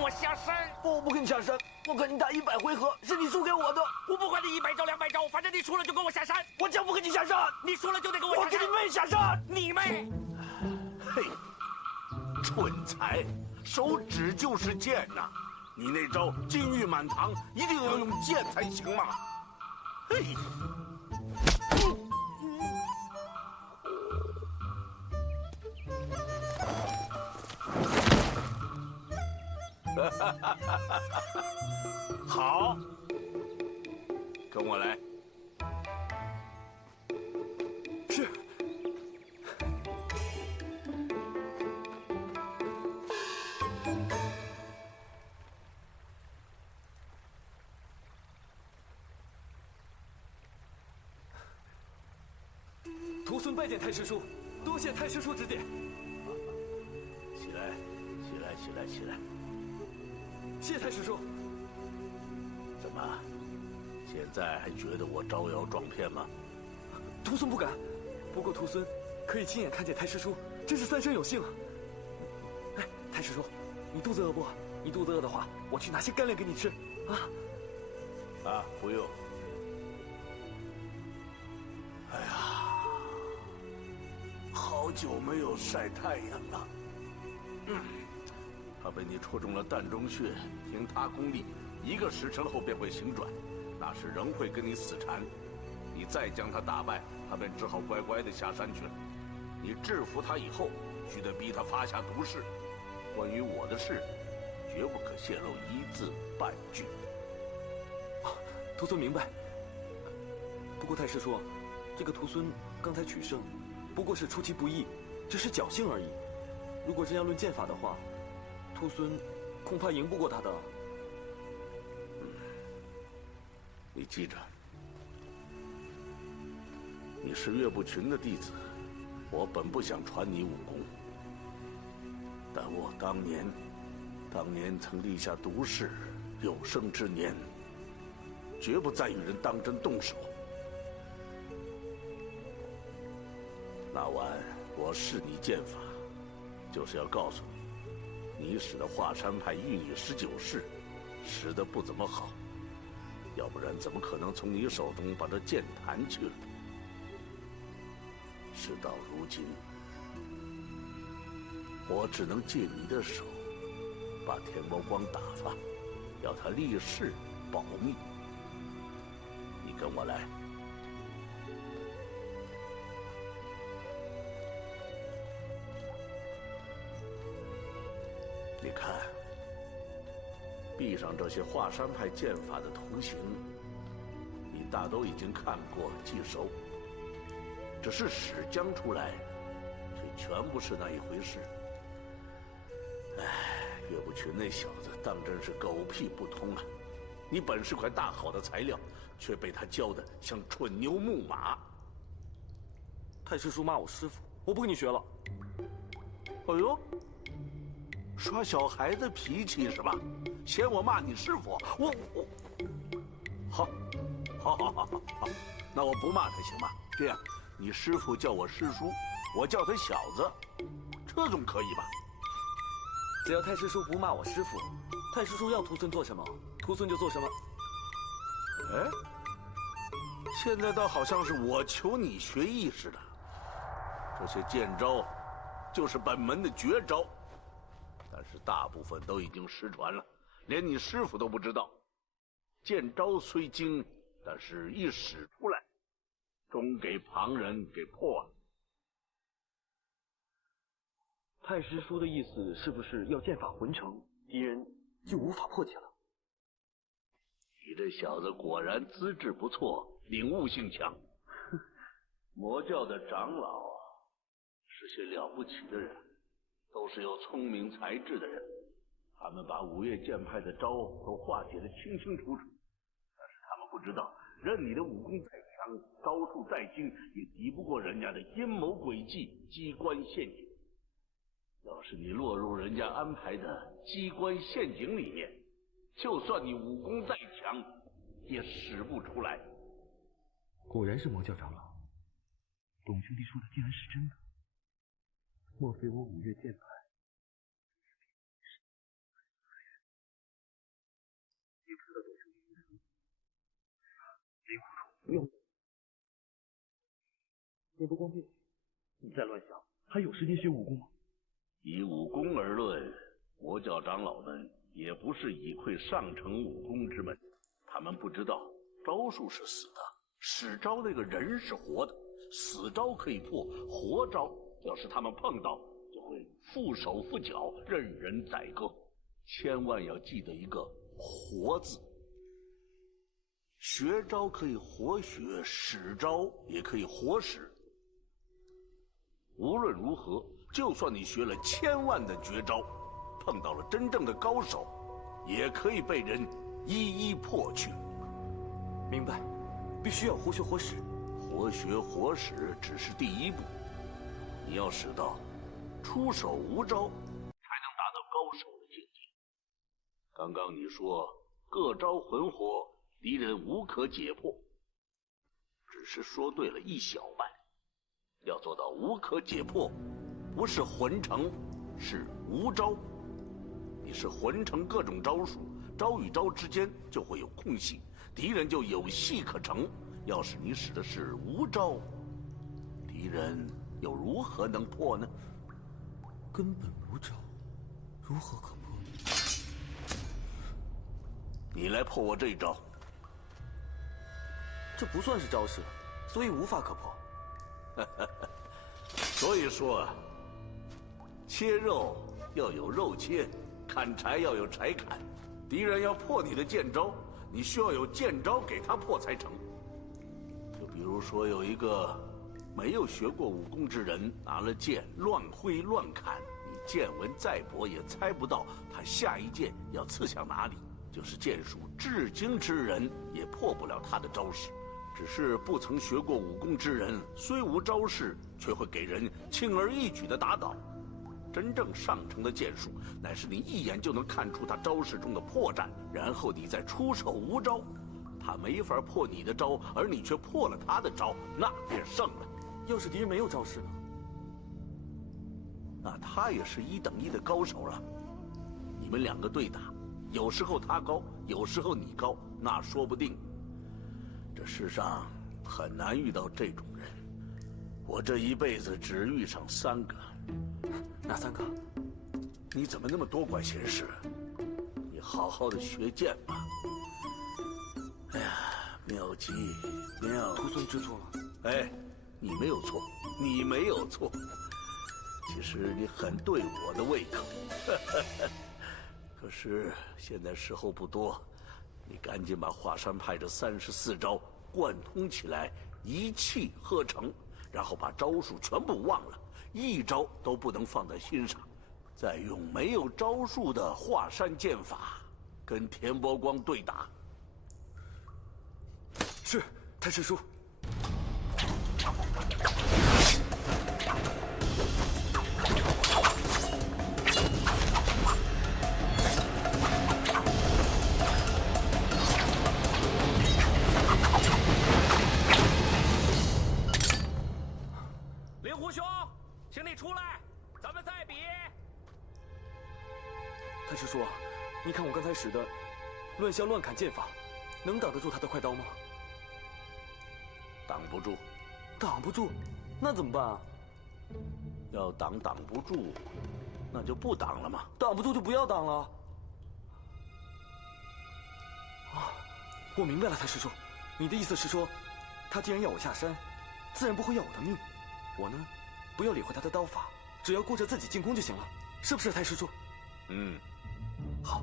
我下山！我不跟你下山，我跟你打100回合，是你输给我的。我不管你100招200招，反正你输了就跟我下山。我就不跟你下山，你输了就得跟我下山。我跟你妹下山，你妹！嘿，蠢材，手指就是剑呐！你那招金玉满堂，一定要用剑才行嘛！嘿。好，跟我来。是。徒孙拜见太师叔，多谢太师叔指点。起来，起来，起来，起来！谢太师叔。怎么，现在还觉得我招摇撞骗吗？徒孙不敢，不过徒孙可以亲眼看见太师叔，真是三生有幸啊！哎，太师叔，你肚子饿不？你肚子饿的话，我去拿些干粮给你吃，啊！啊，不用。哎呀，好久没有晒太阳了。他被你戳中了膻中穴，凭他功力，1个时辰后便会醒转，那时仍会跟你死缠。你再将他打败，他便只好乖乖的下山去了。你制服他以后，须得逼他发下毒誓，关于我的事，绝不可泄露1字半句。徒孙明白。不过太师叔，这个徒孙刚才取胜，不过是出其不意，只是侥幸而已。如果真要论剑法的话，徒孙恐怕赢不过他的。你记着，你是岳不群的弟子，我本不想传你武功，但我当年曾立下毒誓，有生之年绝不再与人当真动手。那晚我试你剑法，就是要告诉你，你使的华山派玉女19式，使得不怎么好，要不然怎么可能从你手中把这剑弹去了？事到如今，我只能借你的手，把田伯光打发，要他立誓保密。你跟我来。你看，壁上这些华山派剑法的图形，你大都已经看过记熟，只是使将出来，却全不是那一回事。哎，岳不群那小子当真是狗屁不通啊！你本是块大好的材料，却被他教得像蠢牛木马。太师叔骂我师傅，我不跟你学了。哎呦！耍小孩子脾气是吧？嫌我骂你师傅，我好，那我不骂他行吗？这样，你师傅叫我师叔，我叫他小子，这总可以吧？只要太师叔不骂我师傅，太师叔要徒孙做什么，徒孙就做什么。哎，现在倒好像是我求你学艺似的。这些剑招，就是本门的绝招。但是大部分都已经失传了，连你师傅都不知道。剑招虽精，但是一使出来，终给旁人给破了。太师叔的意思是不是要剑法浑成，敌人就无法破解了？你这小子果然资质不错，领悟性强。魔教的长老是些了不起的人。都是有聪明才智的人，他们把五岳剑派的招都化解得清清楚楚。但是他们不知道，任你的武功再强，招数再精，也敌不过人家的阴谋诡计、机关陷阱。要是你落入人家安排的机关陷阱里面，就算你武功再强，也使不出来。果然是魔教长老，董兄弟说的竟然是真的。莫非我五岳剑派知的都是名声。令狐冲，不用。电波光灭，你再乱想，还有时间学武功吗？以武功而论，佛教长老们也不是已窥上乘武功之门，他们不知道招数是死的，使招那个人是活的，死招可以破，活招要是他们碰到，就会缚手缚脚，任人宰割。千万要记得一个“活”字。学招可以活学，使招也可以活使。无论如何，就算你学了1000万的绝招，碰到了真正的高手，也可以被人一一破去。明白，必须要活学活使。活学活使只是第一步，你要使到出手无招，才能达到高手的境界。刚刚你说各招魂火，敌人无可解破，只是说对了一小半。要做到无可解破，不是魂成，是无招。你是魂成各种招数，招与招之间就会有空隙，敌人就有戏可乘。要是你使的是无招，敌人又如何能破呢？根本无招，如何可破？你来破我这一招。这不算是招式，所以无法可破。所以说啊，切肉要有肉切，砍柴要有柴砍。敌人要破你的剑招，你需要有剑招给他破才成。就比如说有一个没有学过武功之人，拿了剑乱挥乱砍，你剑文再博也猜不到他下一剑要刺向哪里。就是剑术至精之人也破不了他的招式。只是不曾学过武功之人，虽无招式，却会给人轻而易举地打倒。真正上乘的剑术，乃是你一眼就能看出他招式中的破绽，然后你再出手无招。他没法破你的招，而你却破了他的招，那便胜了。要是敌人没有招式呢？那他也是1等1的高手了。你们2个对打，有时候他高，有时候你高，那说不定。这世上很难遇到这种人，我这一辈子只遇上3个。哪3个？你怎么那么多管闲事？你好好的学剑吧。哎呀，妙计妙，徒孙知错了。哎，你没有错，你没有错。其实你很对我的胃口，可是现在时候不多。你赶紧把华山派这34招贯通起来，一气呵成，然后把招数全部忘了，一招都不能放在心上，再用没有招数的华山剑法跟田伯光对打。是，太师叔。请你出来，咱们再比。太师叔啊，你看我刚才使的乱削乱砍剑法，能挡得住他的快刀吗？挡不住。挡不住，那怎么办啊？要挡不住，那就不挡了嘛。挡不住就不要挡了。啊，我明白了，太师叔，你的意思是说，他既然要我下山，自然不会要我的命。我呢，不要理会他的刀法，只要顾着自己进攻就行了，是不是，太师叔？嗯，好。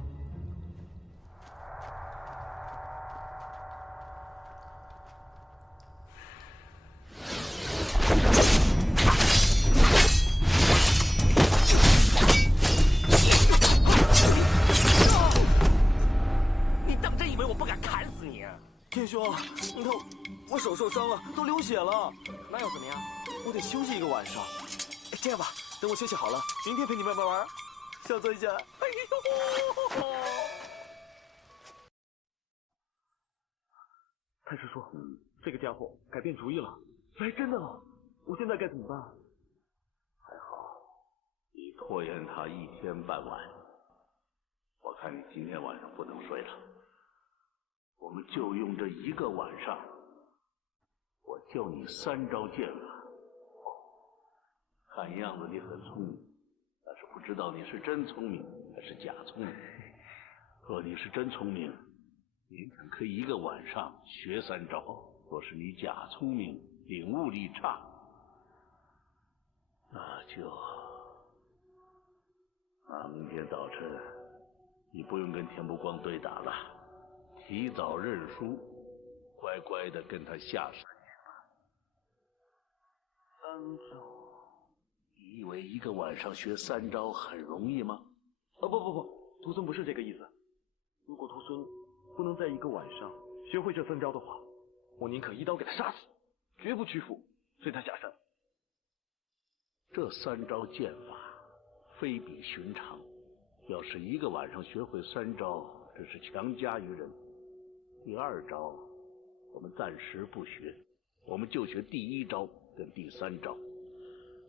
你当真以为我不敢砍死你？天兄，你看我手受伤了，都流血了，那又怎么样？我得休息1个晚上。这样吧，等我休息好了，明天陪你慢慢玩。小醉家，哎呦！太师叔，这个家伙改变主意了，来真的了。我现在该怎么办？还好，你拖延他1天半晚。我看你今天晚上不能睡了。我们就用这一个晚上，我教你3招剑法。看样子你很聪明，但是不知道你是真聪明还是假聪明。若你是真聪明，勉强可以一个晚上学3招；若是你假聪明，领悟力差，那就明天早晨你不用跟田伯光对打了，提早认输，乖乖的跟他下山去吧。3招，你以为一个晚上学3招很容易吗？不，徒孙不是这个意思。如果徒孙不能在一个晚上学会这3招的话，我宁可一刀给他杀死，绝不屈服，随他下山。这3招剑法非比寻常，要是一个晚上学会3招，这是强加于人。第2招我们暂时不学，我们就学第1招跟第3招。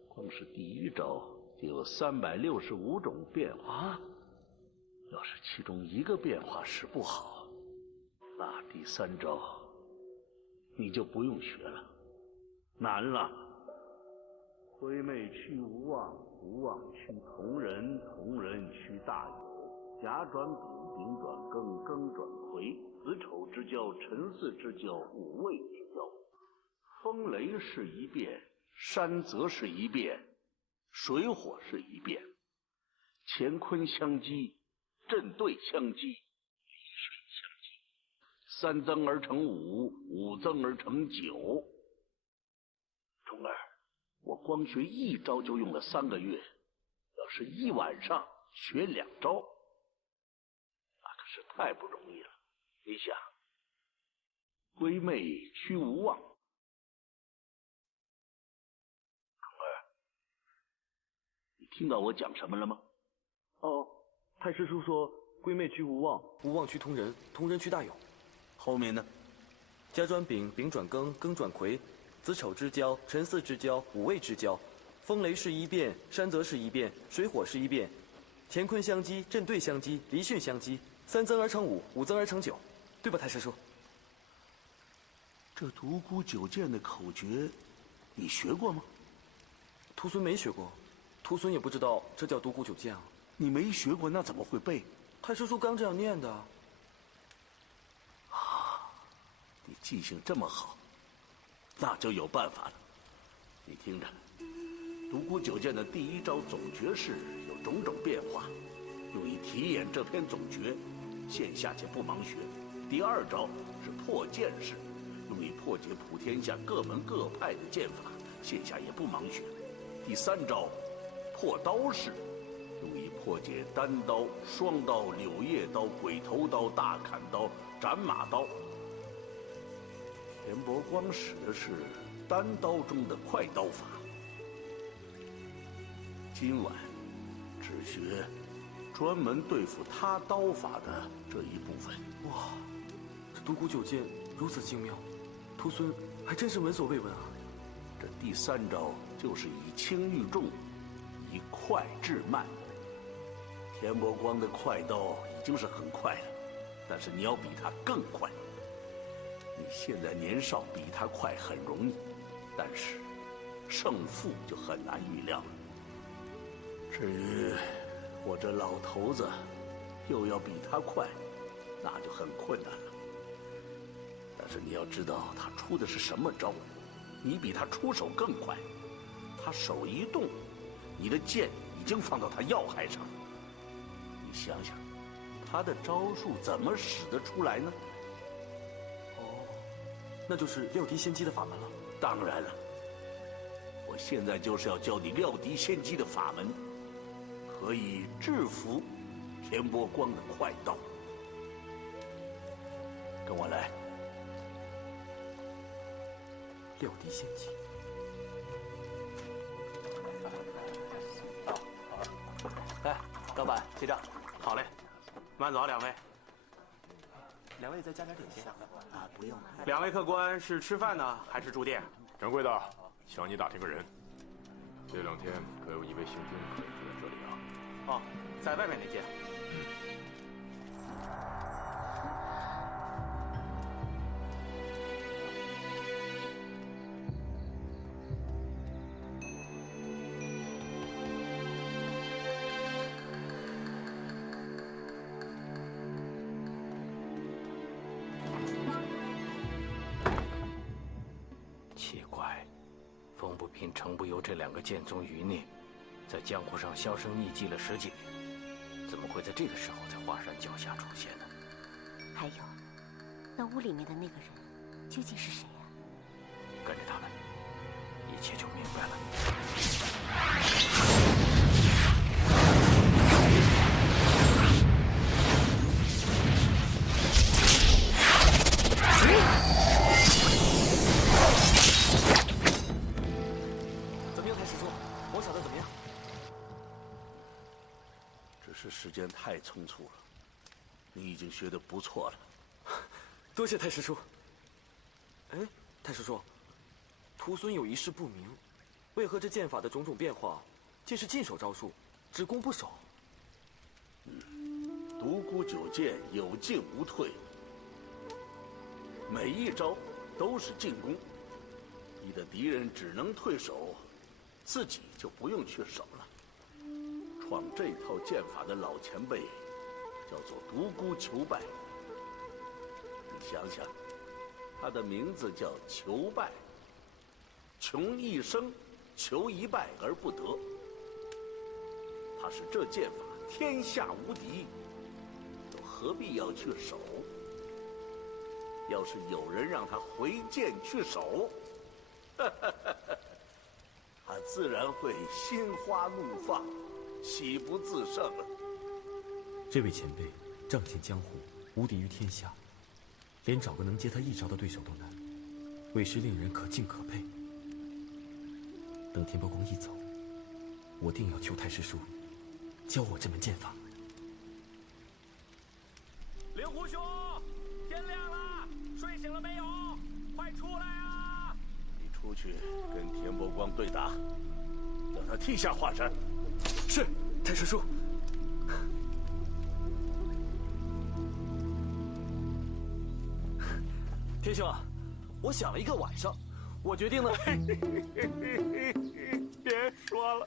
光是第1招就有365种变化，要是其中一个变化使不好，那第3招你就不用学了，难了。挥妹驱无望，无望驱同人，同人驱大有。甲转丙，丙转庚，庚转癸，子丑之交，辰巳之交，午未之交。风雷是一变，山泽是一变，水火是一变。乾坤相击，震兑相击，离水相击。3增而成5，5增而成9。钟儿，我光学1招就用了3个月，要是一晚上学2招，那可是太不容易了。你想，归妹驱无望，钟儿，你听到我讲什么了吗？哦，太师叔说归妹驱无望，无望驱同人，同人驱大有。后面呢？甲转丙，丙转庚，庚转癸，子丑之交，辰巳之交，午未之交。风雷是一变，山泽是一变，水火是一变。乾坤相击，震兑相击，离巽相击。3增而成5，5增而成9，对吧，太师叔？这独孤九剑的口诀，你学过吗？徒孙没学过，徒孙也不知道这叫独孤九剑啊。你没学过，那怎么会背？太师叔刚这样念的。你记性这么好，那就有办法了。你听着，独孤九剑的第1招总诀式有种种变化，用以体演这篇总诀，线下且不盲学。第2招是破剑式，用以破解普天下各门各派的剑法，线下也不盲学。第3招破刀式，用以破解单刀、双刀、柳叶刀、鬼头刀、大砍刀、斩马刀。田伯光使的是单刀中的快刀法，今晚只学专门对付他刀法的这一部分。哇，这独孤九剑如此精妙，徒孙还真是闻所未闻啊！这第3招就是以轻御重，以快制慢。田伯光的快刀已经是很快了，但是你要比他更快。你现在年少，比他快很容易，但是胜负就很难预料了。至于我这老头子又要比他快，那就很困难了。但是你要知道他出的是什么招，你比他出手更快，他手一动，你的剑已经放到他要害上了。你想想，他的招数怎么使得出来呢？那就是料敌先机的法门了。当然了，我现在就是要教你料敌先机的法门，可以制服田伯光的快刀。跟我来。料敌先机。来，老板结账。好嘞，慢走2位。2位再加点点心啊，不用。 2位客官是吃饭呢，还是住店？掌柜的，向你打听个人，这2天可有一位姓丁可以住在这里啊？哦，在外面那间。凭程不由这2个剑宗余孽，在江湖上销声匿迹了10几年，怎么会在这个时候在华山脚下出现呢？还有，那屋里面的那个人究竟是谁呀？跟着他们，一切就明白了。怎么样，太师叔？我想的怎么样？只是时间太匆促了，你已经学得不错了。多谢太师叔。哎，太师叔，徒孙有一事不明，为何这剑法的种种变化，皆是进手招数，只攻不守？独孤九剑有进无退，每一招都是进攻，你的敌人只能退守，自己就不用去守了。创这套剑法的老前辈叫做独孤求败，你想想，他的名字叫求败，穷一生，求一败而不得。他是这剑法天下无敌，又何必要去守？要是有人让他回剑去守，他自然会心花怒放，喜不自胜了。这位前辈仗剑江湖，无敌于天下，连找个能接他一招的对手都难，为师令人可敬可佩。等田伯光一走，我定要求太师叔教我这门剑法。令狐兄，天亮了，睡醒了没有？快出来啊！你出去跟田伯光对打，让他踢下华山。是，太师叔。天兄啊，我想了一个晚上，我决定了。别说了，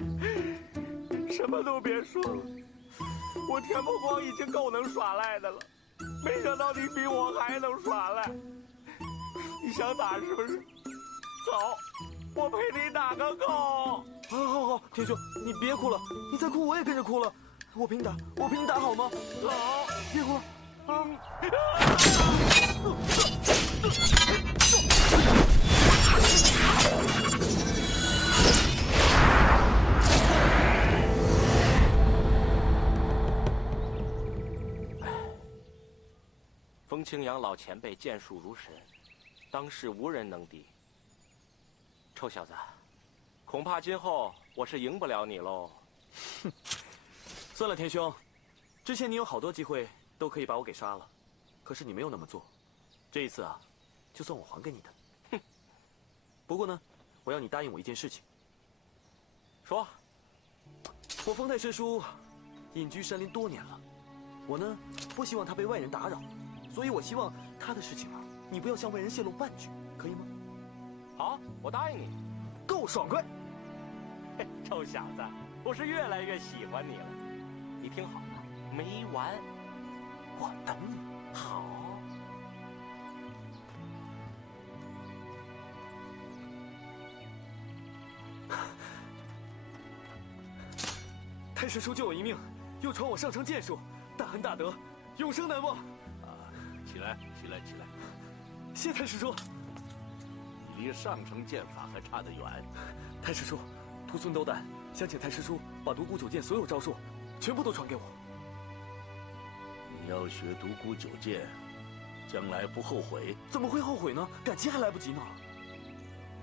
什么都别说了。我田伯光已经够能耍赖的了，没想到你比我还能耍赖。你想打是不是？走，我陪你打个够。好，天兄，你别哭了，你再哭我也跟着哭了。我陪你打，我陪你打好吗？好，别哭了啊！风清扬老前辈剑术如神，当世无人能敌。臭小子，恐怕今后我是赢不了你喽。哼，算了，天兄，之前你有好多机会都可以把我给杀了，可是你没有那么做。这一次啊，就算我还给你的。哼。不过呢，我要你答应我一件事情。说。我风太师叔隐居山林多年了，我呢不希望他被外人打扰，所以我希望他的事情啊，你不要向外人泄露半句，可以吗？好，我答应你。够爽快！臭小子，我是越来越喜欢你了。你听好了，没完。我等你。好。太师叔救我一命，又传我上乘剑术，大恩大德，永生难忘。起来，起来，起来！谢太师叔。你离上乘剑法还差得远。太师叔，徒孙斗胆，想请太师叔把独孤九剑所有招数全部都传给我。你要学独孤九剑，将来不后悔？怎么会后悔呢？赶集还来不及呢。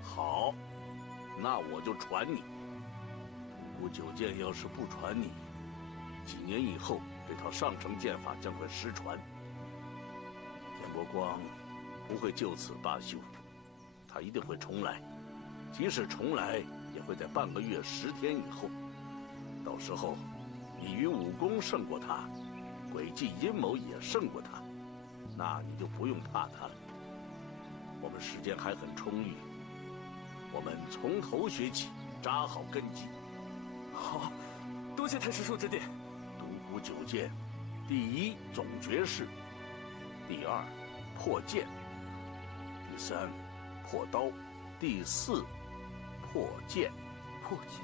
好，那我就传你。独孤九剑要是不传你，几年以后这套上乘剑法将会失传。田伯光不会就此罢休，他一定会重来，即使重来，也会在半个月10天以后。到时候，你于武功胜过他，诡计阴谋也胜过他，那你就不用怕他了。我们时间还很充裕，我们从头学起，扎好根基。好，多谢太师叔指点。独孤九剑，第一总诀式，第二破剑，第三破刀，第四破剑。破剑。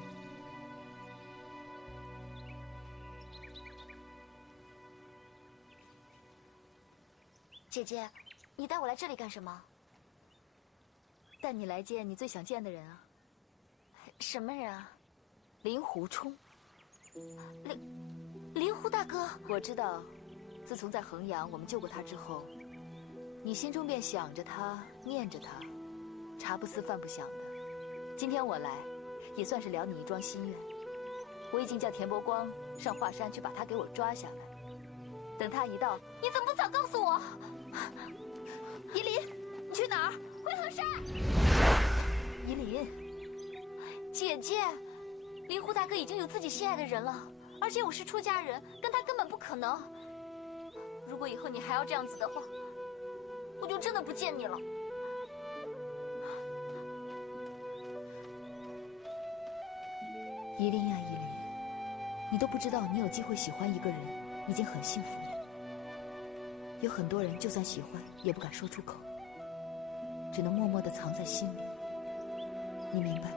姐姐，你带我来这里干什么？带你来见你最想见的人啊。什么人啊？令狐冲。令狐大哥。我知道，自从在衡阳我们救过他之后，你心中便想着他，念着他，茶不思饭不想的。今天我来，也算是了你一桩心愿。我已经叫田伯光上华山去把他给我抓下来。等他一到，你怎么不早告诉我？依林，你去哪儿？回衡山。依林，姐姐，令狐大哥已经有自己心爱的人了，而且我是出家人，跟他根本不可能。如果以后你还要这样子的话，我就真的不见你了。依林呀，依林，你都不知道你有机会喜欢一个人，已经很幸福了。有很多人就算喜欢，也不敢说出口，只能默默地藏在心里。你明白吗？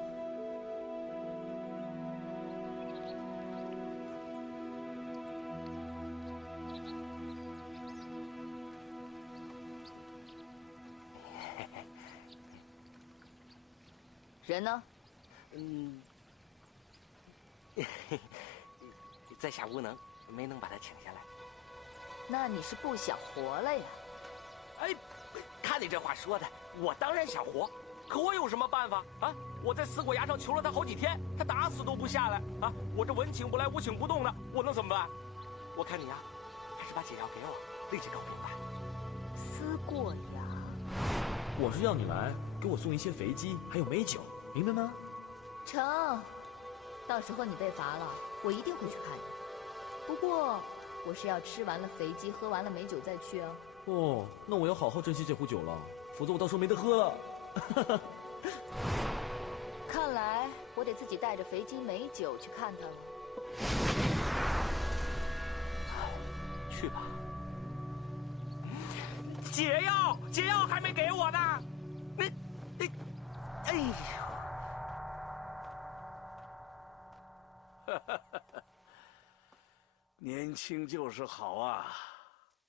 人呢？在下无能，没能把他请下来。那你是不想活了呀？哎，看你这话说的，我当然想活，可我有什么办法啊？我在死鬼崖上求了他好几天，他打死都不下来啊！我这文请不来，武请不动的，我能怎么办？我看你呀，还是把解药给我，立即告病吧。思过崖，我是要你来给我送一些肥鸡，还有美酒，明白吗？成，到时候你被罚了，我一定会去看你。不过，我是要吃完了肥鸡，喝完了美酒再去啊。哦，那我要好好珍惜这壶酒了，否则我到时候没得喝了。看来我得自己带着肥鸡美酒去看他了。去吧。解药，解药还没给我呢。你，哎呦！年轻就是好啊，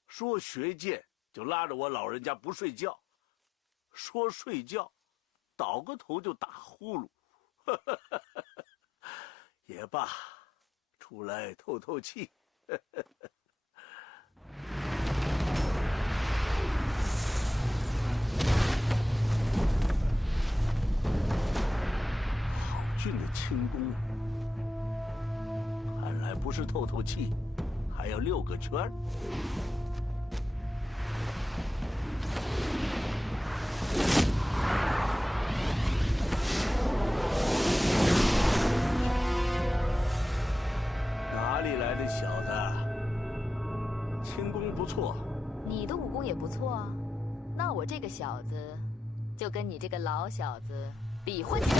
说学剑就拉着我老人家不睡觉，说睡觉，倒个头就打呼噜。也罢，出来透透气。好俊的轻功，看来不是透透气，还要溜个圈儿。哪里来的小子？轻功不错。你的武功也不错啊，那我这个小子，就跟你这个老小子比划起来。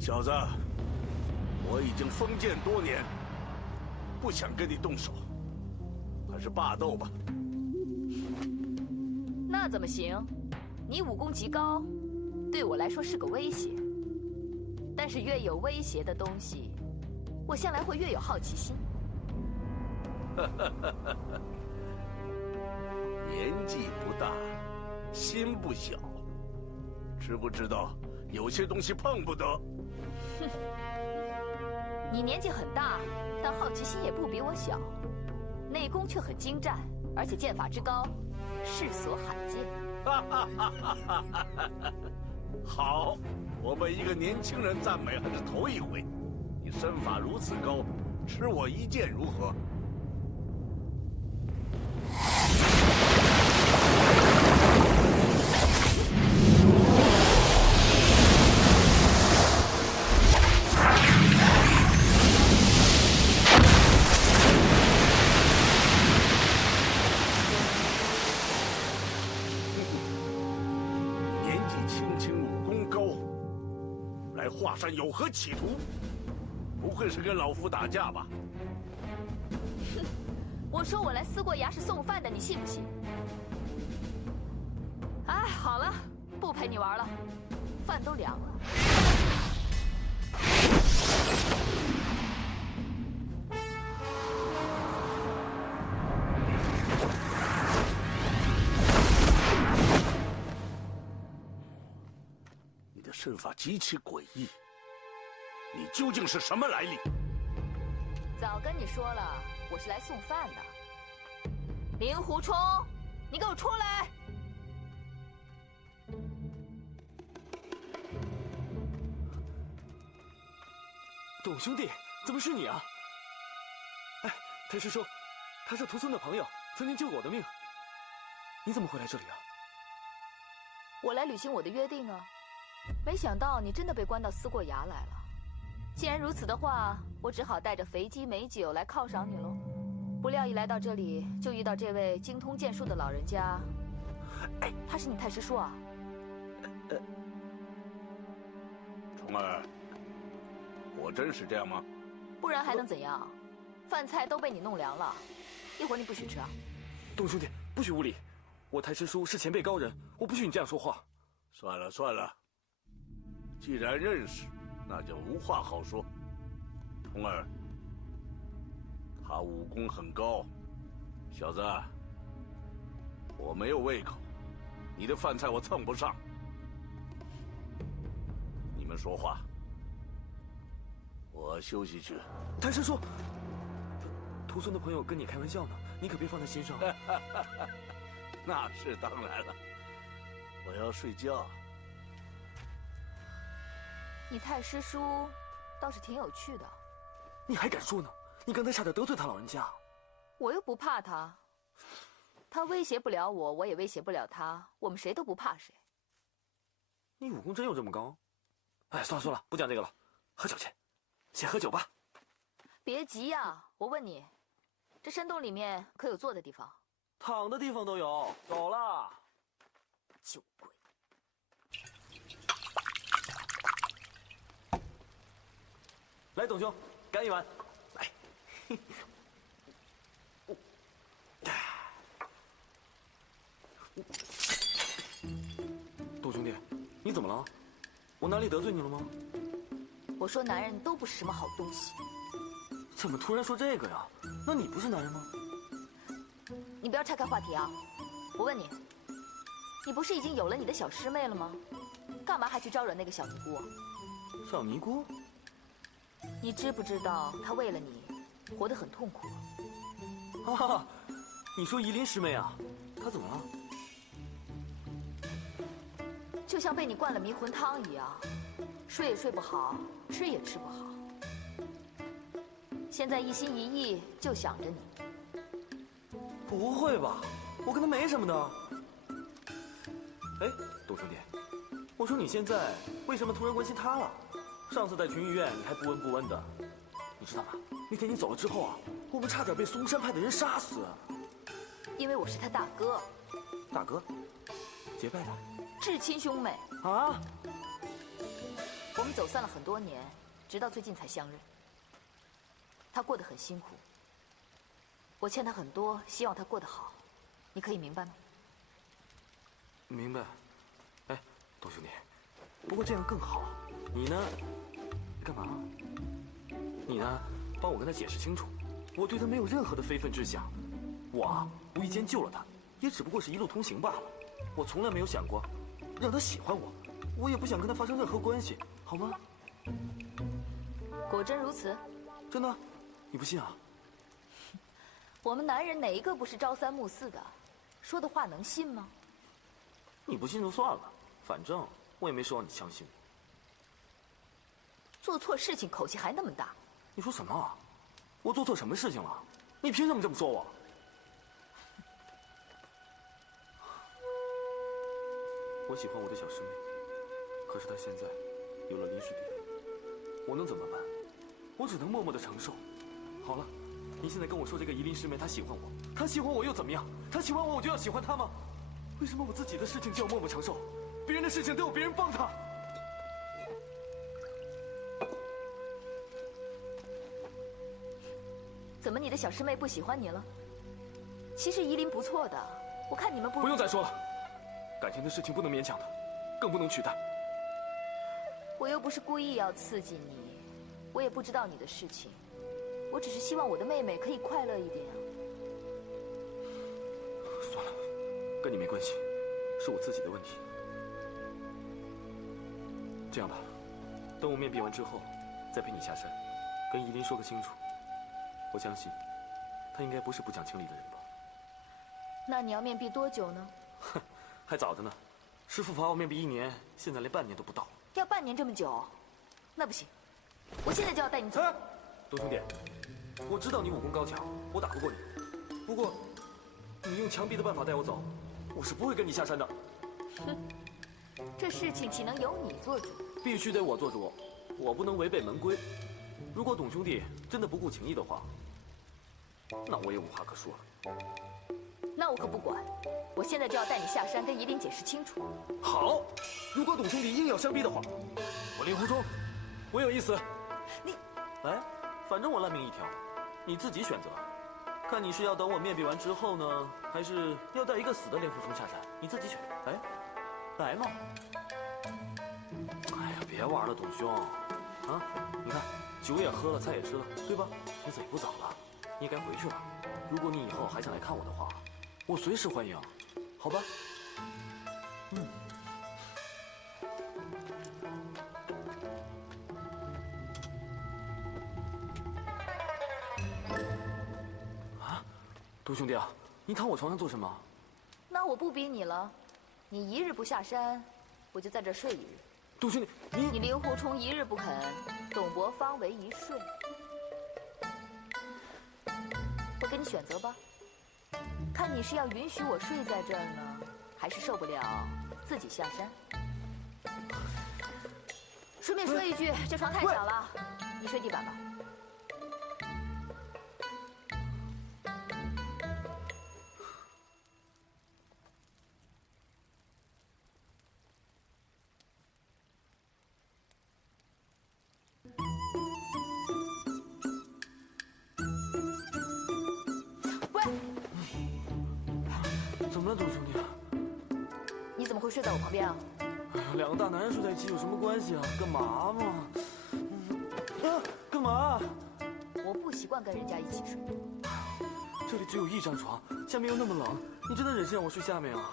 小子，我已经封建多年，不想跟你动手，还是罢斗吧。那怎么行？你武功极高，对我来说是个威胁。但是越有威胁的东西，我向来会越有好奇心。年纪不大，心不小，知不知道有些东西碰不得？哼，你年纪很大，但好奇心也不比我小，内功却很精湛，而且剑法之高，世所罕见。好，我被一个年轻人赞美还是头一回。你身法如此高，吃我一剑如何？华山有何企图？不会是跟老夫打架吧？哼！我说我来思过崖是送饭的，你信不信？哎，好了，不陪你玩了，饭都凉了。身法极其诡异，你究竟是什么来历？早跟你说了，我是来送饭的。令狐冲，你给我出来！董兄弟，怎么是你啊？哎，太师说，他是屠村的朋友，曾经救过我的命。你怎么会来这里啊？我来履行我的约定啊。没想到你真的被关到思过崖来了。既然如此的话，我只好带着肥鸡美酒来犒赏你喽。不料一来到这里，就遇到这位精通剑术的老人家。哎，他是你太师叔啊？虫儿，果真是这样吗？不然还能怎样？饭菜都被你弄凉了，一会儿你不许吃啊！董兄弟，不许无礼！我太师叔是前辈高人，我不许你这样说话。算了算了。既然认识，那就无话好说。虫儿，他武功很高，小子，我没有胃口，你的饭菜我蹭不上。你们说话，我休息去。太师叔，屠村的朋友跟你开玩笑呢，你可别放在心上。那是当然了，我要睡觉。你太师叔倒是挺有趣的。你还敢说呢？你刚才差点得罪他老人家。我又不怕他，他威胁不了我，我也威胁不了他，我们谁都不怕谁。你武功真有这么高？哎，算了算了，不讲这个了，喝酒去，先喝酒吧。别急呀，我问你，这山洞里面可有坐的地方？躺的地方都有。走了。酒鬼。来，董兄，干一碗。来。董兄弟，你怎么了？我哪里得罪你了吗？我说男人都不是什么好东西。怎么突然说这个呀？那你不是男人吗？你不要岔开话题啊！我问你，你不是已经有了你的小师妹了吗？干嘛还去招惹那个小尼姑？小尼姑？你知不知道她为了你，活得很痛苦？啊，你说夷陵师妹啊？她怎么了？就像被你灌了迷魂汤一样，睡也睡不好，吃也吃不好。现在一心一意就想着你。不会吧？我跟她没什么的。哎，董兄弟，我说你现在为什么突然关心她了？上次在群玉院你还不闻不问的，你知道吗？那天你走了之后啊，我们差点被嵩山派的人杀死。因为我是他大哥。大哥？结拜的？至亲兄妹。啊？我们走散了很多年，直到最近才相认。他过得很辛苦，我欠他很多，希望他过得好，你可以明白吗？明白。哎，董兄弟，不过这样更好。你呢？干嘛？你呢？帮我跟他解释清楚，我对他没有任何的非分之想。我啊，无意间救了他，也只不过是一路通行罢了。我从来没有想过让他喜欢我，我也不想跟他发生任何关系，好吗？果真如此？真的？你不信啊？我们男人哪一个不是朝三暮四的？说的话能信吗？你不信就算了，反正我也没奢望你相信我。做错事情口气还那么大。你说什么啊？我做错什么事情了？你凭什么这么说我？我喜欢我的小师妹，可是她现在有了林师弟，我能怎么办？我只能默默的承受。好了，你现在跟我说这个夷陵师妹她喜欢我，她喜欢我又怎么样？她喜欢我，我就要喜欢她吗？为什么我自己的事情就要默默承受，别人的事情都要别人帮她？怎么你的小师妹不喜欢你了？其实夷陵不错的，我看你们不用再说了，感情的事情不能勉强的，更不能取代。我又不是故意要刺激你，我也不知道你的事情，我只是希望我的妹妹可以快乐一点啊。算了，跟你没关系，是我自己的问题。这样吧，等我面壁完之后，再陪你下山，跟夷陵说个清楚。我相信，他应该不是不讲情理的人吧？那你要面壁多久呢？哼，还早着呢。师父罚我面壁1年，现在连半年都不到。要半年这么久？那不行，我现在就要带你走。东兄弟，我知道你武功高强，我打不过你。不过，你用强逼的办法带我走，我是不会跟你下山的。哼，这事情岂能由你做主？必须得我做主，我不能违背门规。如果董兄弟真的不顾情义的话，那我也无话可说了。那我可不管，我现在就要带你下山，跟夷陵解释清楚。好，如果董兄弟硬要相逼的话，我令狐冲，我有意思。你，哎，反正我烂命一条，你自己选择，看你是要等我面壁完之后呢，还是要带一个死的令狐冲下山，你自己选。哎，来嘛！哎呀，别玩了，董兄，啊，你看。酒也喝了，菜也吃了，对吧？天色也不早了，你也该回去了。如果你以后还想来看我的话，我随时欢迎，好吧？啊，东兄弟啊，你躺我床上做什么？那我不逼你了，你一日不下山，我就在这睡一日。东兄弟，你令狐冲一日不肯，董伯方为一睡。我给你选择吧，看你是要允许我睡在这儿呢，还是受不了自己下山。顺便说一句，这床太小了，你睡地板吧。怎么了，董兄弟？你怎么会睡在我旁边啊？两个大男人睡在一起有什么关系啊？干嘛嘛？啊，干嘛？我不习惯跟人家一起睡。这里只有一张床，下面又那么冷，你真的忍心让我睡下面啊？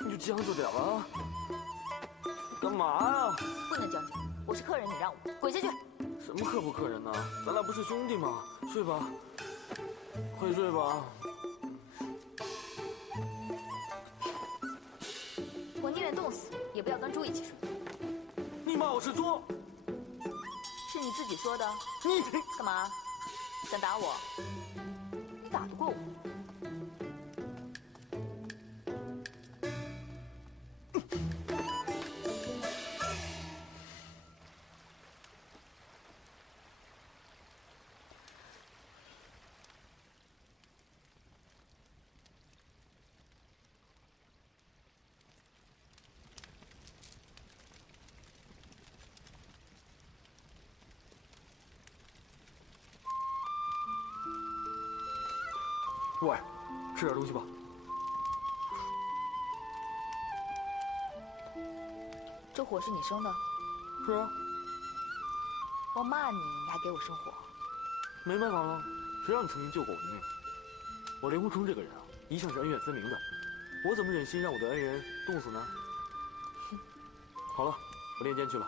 你就将就点吧。干嘛呀？不能将就，我是客人，你让我滚下去。什么客不客人呢？咱俩不是兄弟吗？睡吧，快睡吧。我宁愿冻死，也不要跟猪一起睡。你骂我是猪？是你自己说的。你干嘛？想打我？你打得过我？喂，吃点东西吧。这火是你生的？是啊。我骂你，你还给我生火？没办法了，谁让你曾经救过我的命？我令狐冲这个人啊，一向是恩怨分明的，我怎么忍心让我的恩人冻死呢？好了，我练剑去了，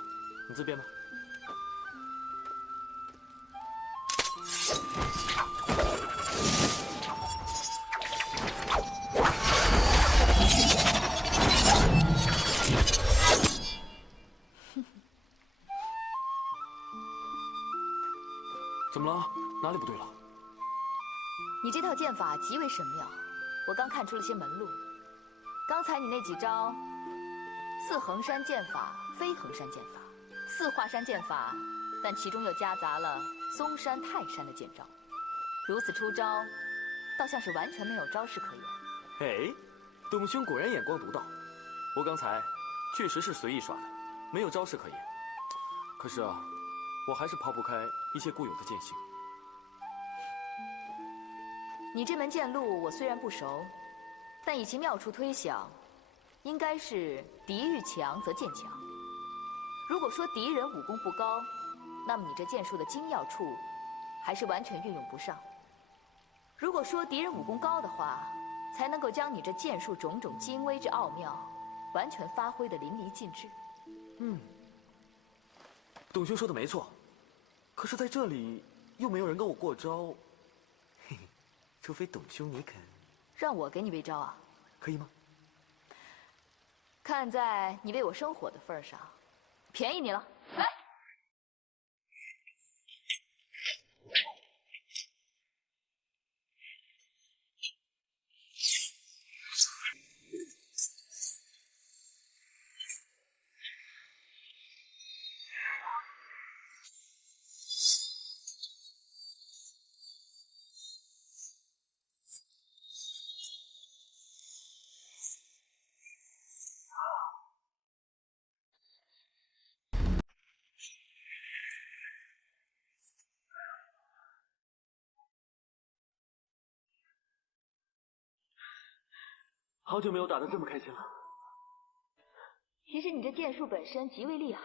你自便吧。怎么了？哪里不对了？你这套剑法极为神妙，我刚看出了些门路。刚才你那几招，似衡山剑法，非衡山剑法；似华山剑法，但其中又夹杂了嵩山、泰山的剑招。如此出招，倒像是完全没有招式可言。哎，董兄果然眼光独到。我刚才确实是随意耍的，没有招式可言。可是啊，我还是抛不开一些固有的剑性。你这门剑路我虽然不熟，但以其妙处推想，应该是敌愈强则剑强。如果说敌人武功不高，那么你这剑术的精要处还是完全运用不上。如果说敌人武功高的话，才能够将你这剑术种种精微之奥妙，完全发挥得淋漓尽致。董兄说的没错，可是在这里又没有人跟我过招，嘿嘿，除非董兄你肯让我给你喂招啊？可以吗？看在你为我生火的份上，便宜你了。来。好久没有打得这么开心了。其实你这剑术本身极为厉害，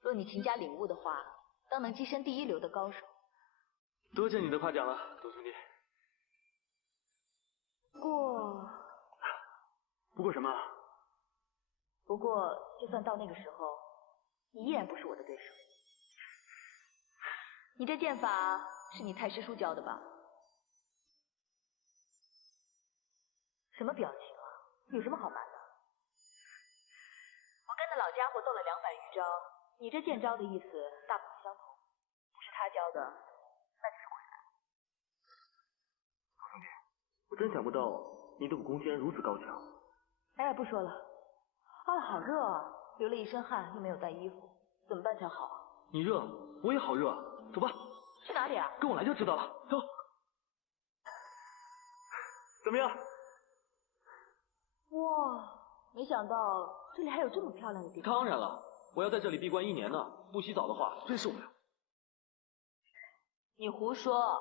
若你勤加领悟的话，当能跻身第一流的高手。多谢你的夸奖了，董兄弟。不过什么？不过，就算到那个时候，你依然不是我的对手。你这剑法是你太师叔教的吧？什么表情啊？有什么好瞒的？我跟那老家伙斗了200余招，你这剑招的意思大不相同，不是他教的，那就是鬼来。董兄弟，我真想不到你的武功竟然如此高强。哎，不说了。啊，好热啊，流了一身汗，又没有带衣服，怎么办才好啊？你热，我也好热，走吧。去哪里啊？跟我来就知道了，走。怎么样？哇，没想到这里还有这么漂亮的地方。当然了，我要在这里闭关1年呢，不洗澡的话真受不了。你胡说！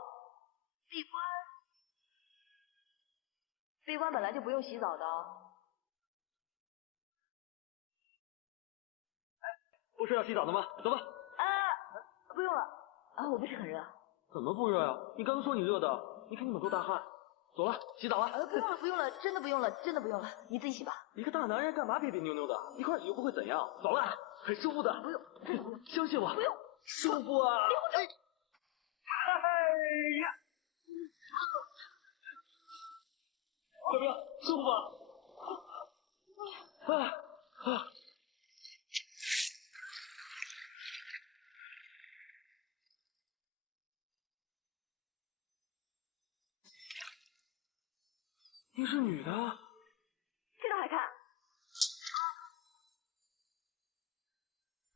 闭关本来就不用洗澡的。不是要洗澡的吗？走吧。不用了。啊，我不是很热。怎么不热呀？你刚刚说你热的，你看你满头大汗。走了，洗澡了。不用了，不用了，真的不用了，真的不用了，你自己洗吧。一个大男人干嘛别别扭扭的？一块洗又不会怎样。走了，很舒服的。不用，相信我。不用，舒服啊。哎呀，怎么样？舒服吗？你是女的？这都还看？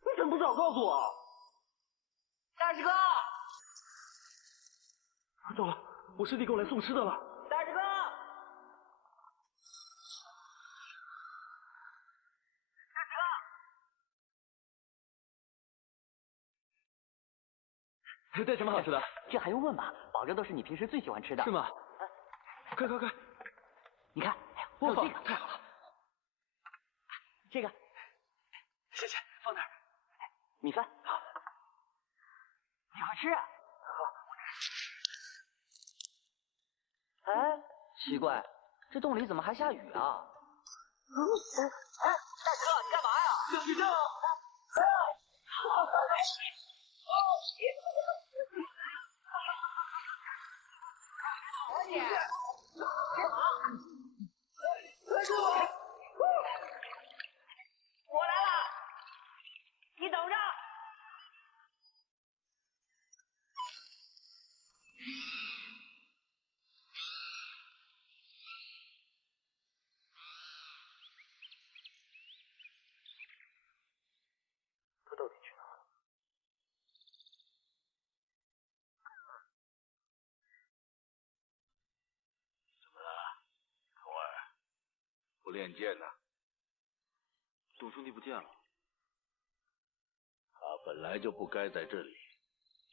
你怎么不早告诉我？大师哥！糟了，我师弟给我来送吃的了。大师哥！带什么好吃的？这还用问吗？保证都是你平时最喜欢吃的。是吗？快！你看，哇，还有这个，太好了！这个，谢谢，放那儿。米饭，好，你快吃。哎，奇怪，这洞里怎么还下雨啊？哎，大哥，你干嘛呀？下雨了！我来了，你等着。不练剑呢？董兄弟不见了。他本来就不该在这里，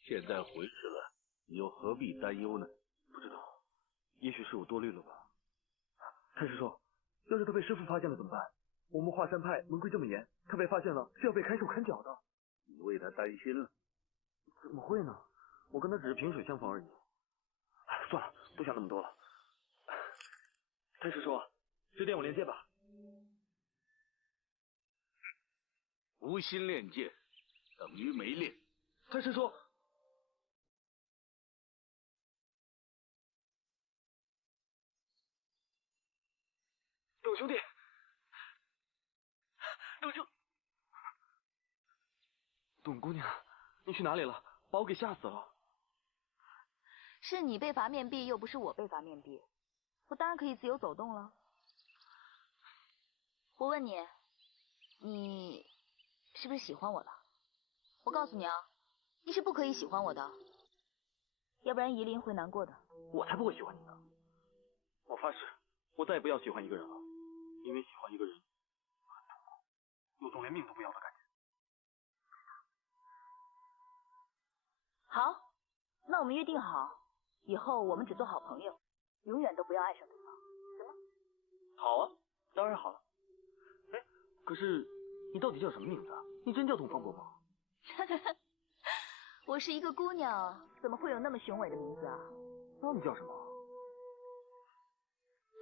现在回去了，你又何必担忧呢？不知道，也许是我多虑了吧。太师叔，要是他被师父发现了怎么办？我们华山派门规这么严，他被发现了是要被砍手砍脚的。你为他担心了？怎么会呢？我跟他只是萍水相逢而已。算了，不想那么多了。太师叔，指点我练剑吧。无心练剑，等于没练。太师叔，董兄弟，董姑娘，你去哪里了？把我给吓死了。是你被罚面壁，又不是我被罚面壁，我当然可以自由走动了。我问你，你是不是喜欢我了？我告诉你啊，你是不可以喜欢我的，要不然夷陵会难过的。我才不会喜欢你呢！我发誓，我再也不要喜欢一个人了，因为喜欢一个人很痛苦，有种连命都不要的感觉。好，那我们约定好，以后我们只做好朋友，永远都不要爱上对方，行吗？好啊，当然好了。哎，可是你到底叫什么名字啊？你真叫董方伯吗？我是一个姑娘，怎么会有那么雄伟的名字啊？那你叫什么？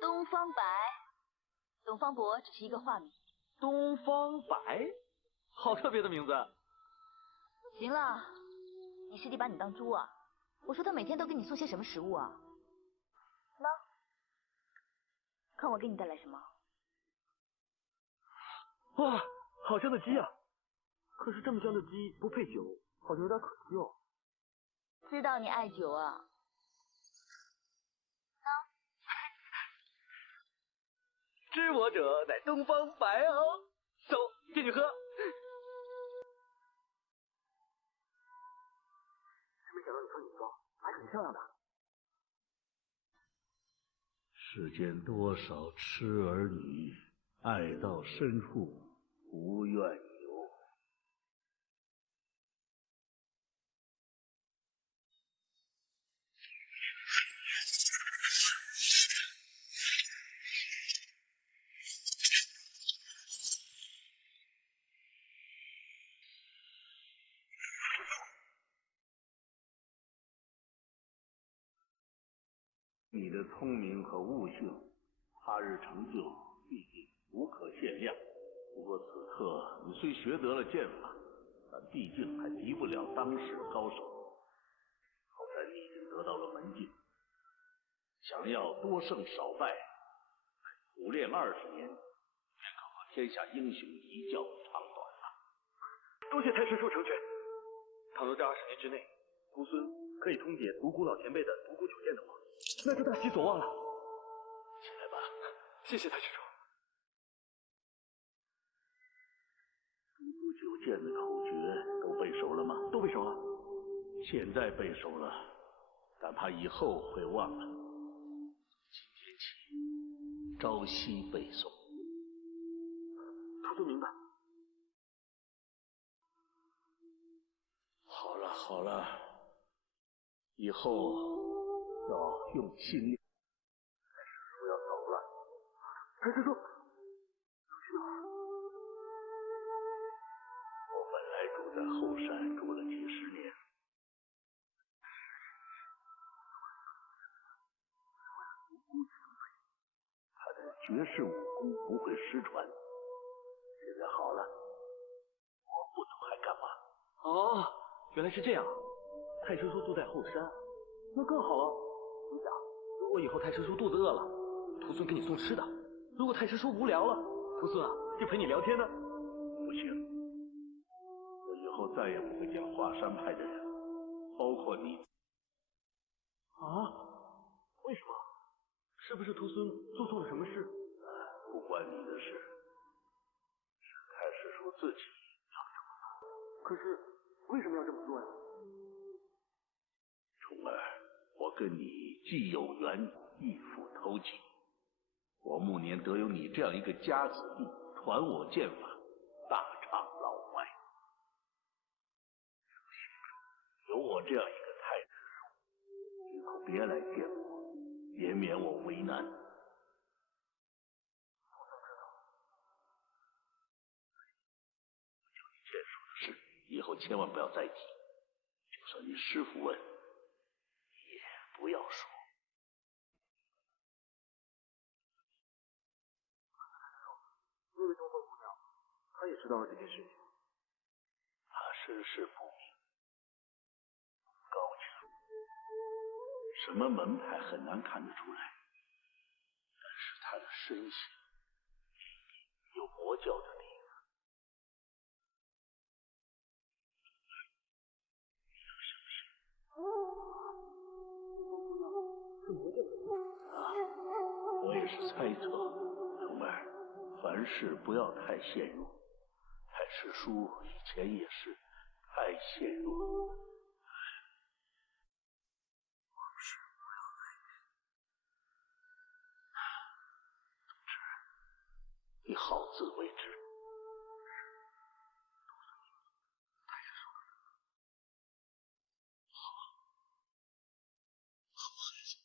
东方白。董方伯只是一个化名。东方白，好特别的名字。行了，你师弟把你当猪啊？我说他每天都给你送些什么食物啊？那，看我给你带来什么？哇，好香的鸡啊！可是这么香的鸡不配酒，好像有点可惜哦。知道你爱酒啊。知我者乃东方白哦，走，进去喝。没想到你穿女装还很漂亮的。世间多少痴儿女，爱到深处不愿游。你的聪明和悟性，他日成就必定无可限量。不过此刻你虽学得了剑法，但毕竟还敌不了当世高手。好在你已经得到了门径，想要多胜少败，苦练20年，便可和天下英雄一较长短了。多谢太师叔成全。倘若这20年之内，徒孙可以通解独孤老前辈的独孤九剑的话，那就大喜所望了。起来吧。谢谢太师叔。独孤九剑的口诀都背熟了吗？都背熟了。现在背熟了，但怕以后会忘了。今天起，朝夕背诵。徒孙明白。好了好了，以后要用心练。太师叔要走了。太师叔，我本来住在后山，住了几10年。他的绝世武功不会失传。现在好了，我不走还干嘛？哦，原来是这样。太师叔住在后山，那更好了。你想，如果以后太师叔肚子饿了，徒孙给你送吃的；如果太师叔无聊了，徒孙啊就陪你聊天呢。不行，我以后再也不会讲华山派的人，包括你。啊？为什么？是不是徒孙做错了什么事？不关你的事，是太师叔自己要这么做。可是为什么要这么做呀？虫儿，我跟你既有缘，亦复投机。我暮年得有你这样一个家子弟，传我剑法，大畅老怀。有我这样一个太子叔，以后别来见我，也免我为难。我都知道。我叫你剑术的事，以后千万不要再提。就算你师傅问，也不要说。那位东方姑娘，她也知道了这件事情。她身世不明，高强，什么门派很难看得出来，但是她的身形有魔教的地方。你要小心。是魔教的地方啊，我也是猜测，蓉儿。凡事不要太陷入，太师叔以前也是太陷入了。往事不要再提。总之，你好自为之。太师叔，好孩子。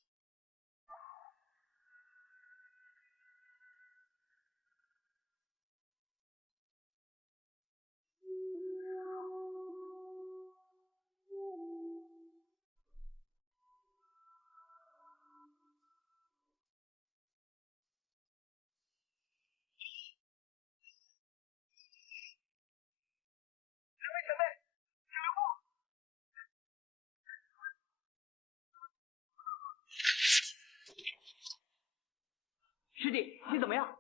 师弟，你怎么样？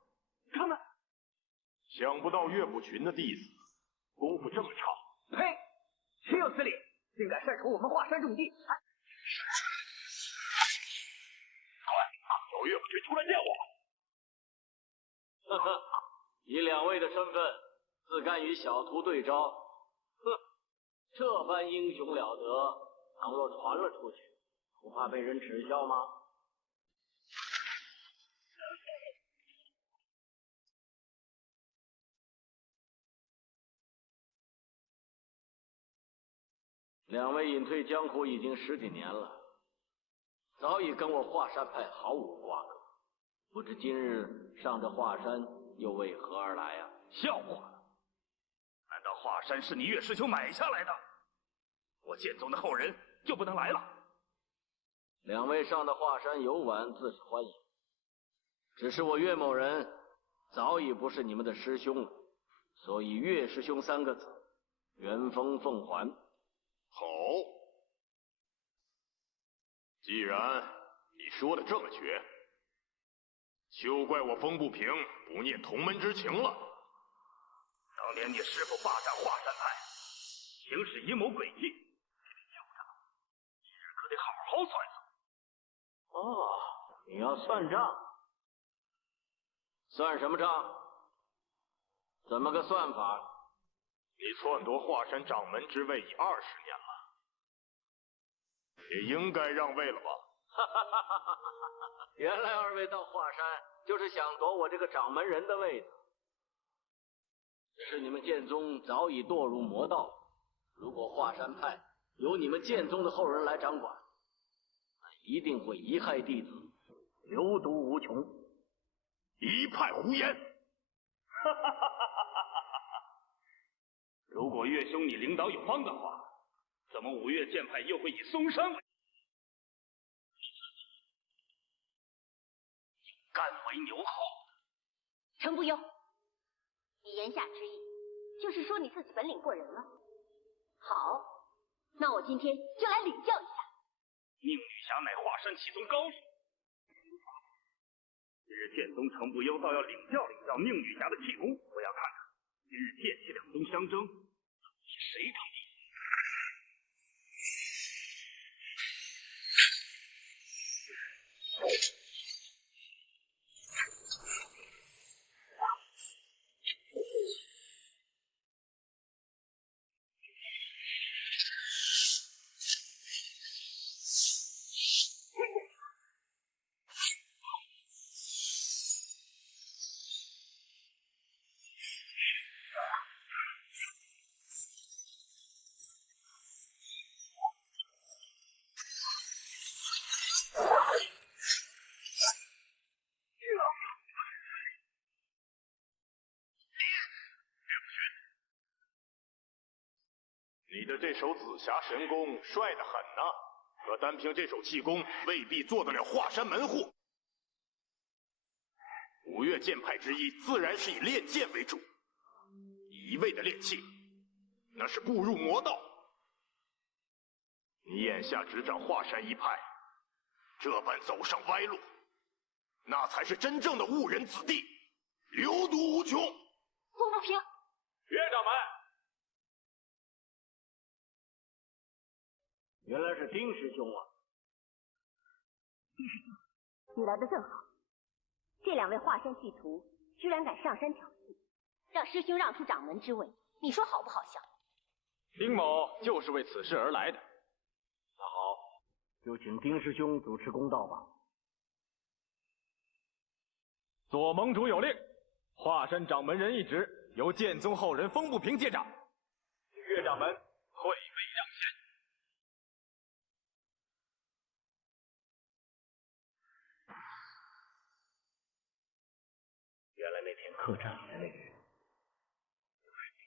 他们想不到岳不群的弟子功夫这么差。呸！岂有此理！竟敢擅闯我们华山重地！叫岳不群出来见我。呵呵，以两位的身份，自甘与小徒对招，哼，这般英雄了得，倘若传了出去，不怕被人耻笑吗？两位隐退江湖已经10几年了，早已跟我华山派毫无瓜葛。不知今日上这华山又为何而来啊？笑话！难道华山是你岳师兄买下来的？我剑宗的后人就不能来了？两位上的华山游玩自是欢迎，只是我岳某人早已不是你们的师兄了，所以岳师兄3个字，原封奉还。好，既然你说的这么绝，休怪我风不平不念同门之情了。当年你师父霸占华山派，行使阴谋诡计，你救他，今日可得好好算算。哦，你要算账？算什么账？怎么个算法？你篡夺华山掌门之位已20年了，也应该让位了吧？原来2位到华山就是想夺我这个掌门人的位子。只是你们剑宗早已堕入魔道，如果华山派由你们剑宗的后人来掌管，那一定会贻害弟子，流毒无穷。一派胡言！如果岳兄你领导有方的话，怎么5岳剑派又会以嵩山为敢为牛后？程不忧，你言下之意就是说你自己本领过人了。好，那我今天就来领教一下。宁女侠乃华山气宗高手，今日剑宗程不忧倒要领教宁女侠的气功，我要看看今日剑气两宗相争，谁更厉害？你的这手紫霞神功帅得很呐，可单凭这手气功未必做得了华山门户。五岳剑派之一，自然是以练剑为主，一味的练气，那是步入魔道。你眼下执掌华山一派，这般走上歪路，那才是真正的误人子弟，流毒无穷。风不平，岳掌门，原来是丁师兄啊！丁师兄，你来的正好。这两位华山系徒居然敢上山挑衅，让师兄让出掌门之位，你说好不好笑？丁某就是为此事而来的。那好，就请丁师兄主持公道吧。左盟主有令，华山掌门人一职由剑宗后人风不平接掌。岳掌门退位让贤。原来那天客栈里的那个人，就是你。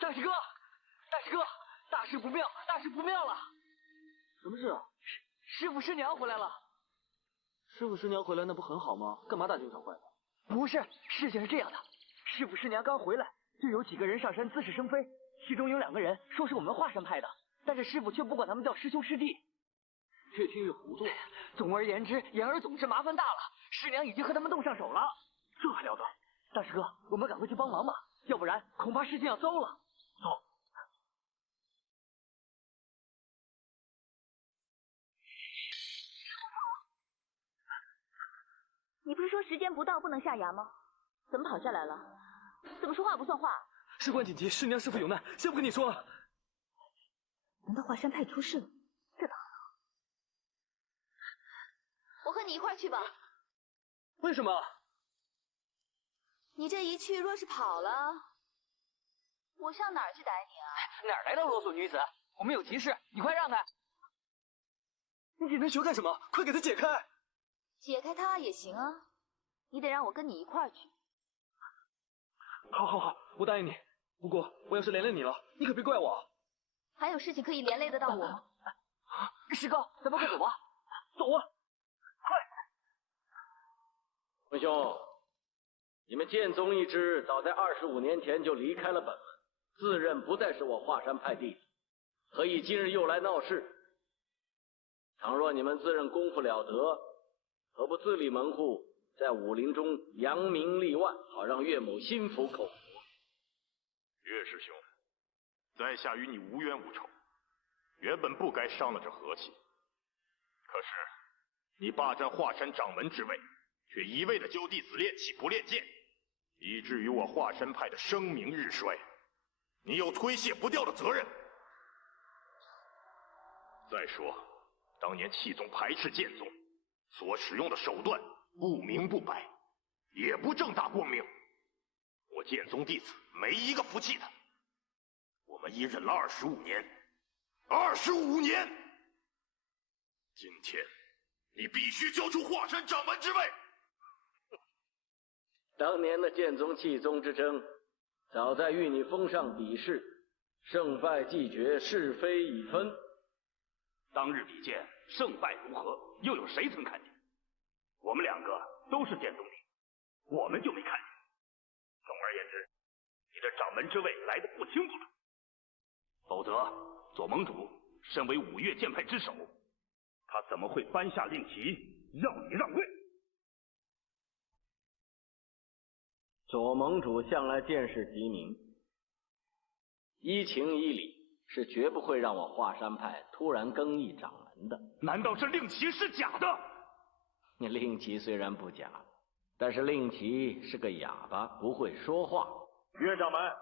大师哥，大师哥，大事不妙，大事不妙了！什么事啊？师傅师娘回来了。师傅师娘回来那不很好吗？干嘛大惊小怪的？不是，事情是这样的，师傅师娘刚回来，就有几个人上山滋事生非，其中有2个人说是我们华山派的，但是师傅却不管他们叫师兄师弟。越听越糊涂。总而言之，言而总之，麻烦大了。师娘已经和他们动上手了，这还了得！大师哥，我们赶快去帮忙吧，要不然恐怕事情要糟了。走。你不是说时间不到不能下崖吗？怎么跑下来了？怎么说话不算话？事关紧急，师娘师父有难，先不跟你说了。难道华山派出事了？这倒好。我和你一块去吧。为什么？你这一去，若是跑了，我上哪儿去逮你啊？哪儿来的啰嗦女子？我们有急事，你快让开！你给他学干什么？快给他解开！解开他也行啊，你得让我跟你一块儿去。好，我答应你。不过我要是连累你了，你可别怪我。还有事情可以连累得到我？师哥，咱们快走吧！走啊！文兄，你们剑宗一支早在25年前就离开了本门，自认不再是我华山派弟子，何以今日又来闹事？倘若你们自认功夫了得，何不自立门户，在武林中扬名立万，好让岳某心服口服？岳师兄，在下与你无冤无仇，原本不该伤了这和气。可是你霸占华山掌门之位，却一味的教弟子练气不练剑，以至于我华山派的声名日衰，你有推卸不掉的责任。再说，当年气宗排斥剑宗，所使用的手段不明不白，也不正大光明。我剑宗弟子没一个服气的。我们已忍了25年，25年！今天，你必须交出华山掌门之位。当年的剑宗气宗之争，早在与你封上比试，胜败既决，是非已分。当日比剑，胜败如何，又有谁曾看见？我们2个都是剑宗弟，我们就没看见。总而言之，你这掌门之位来得不清不楚。否则，左盟主身为5岳剑派之首，他怎么会颁下令旗要你让位？左盟主向来见识极明，依情依理，是绝不会让我华山派突然更易掌门的。难道是令旗是假的？你令旗虽然不假，但是令旗是个哑巴，不会说话。岳掌门，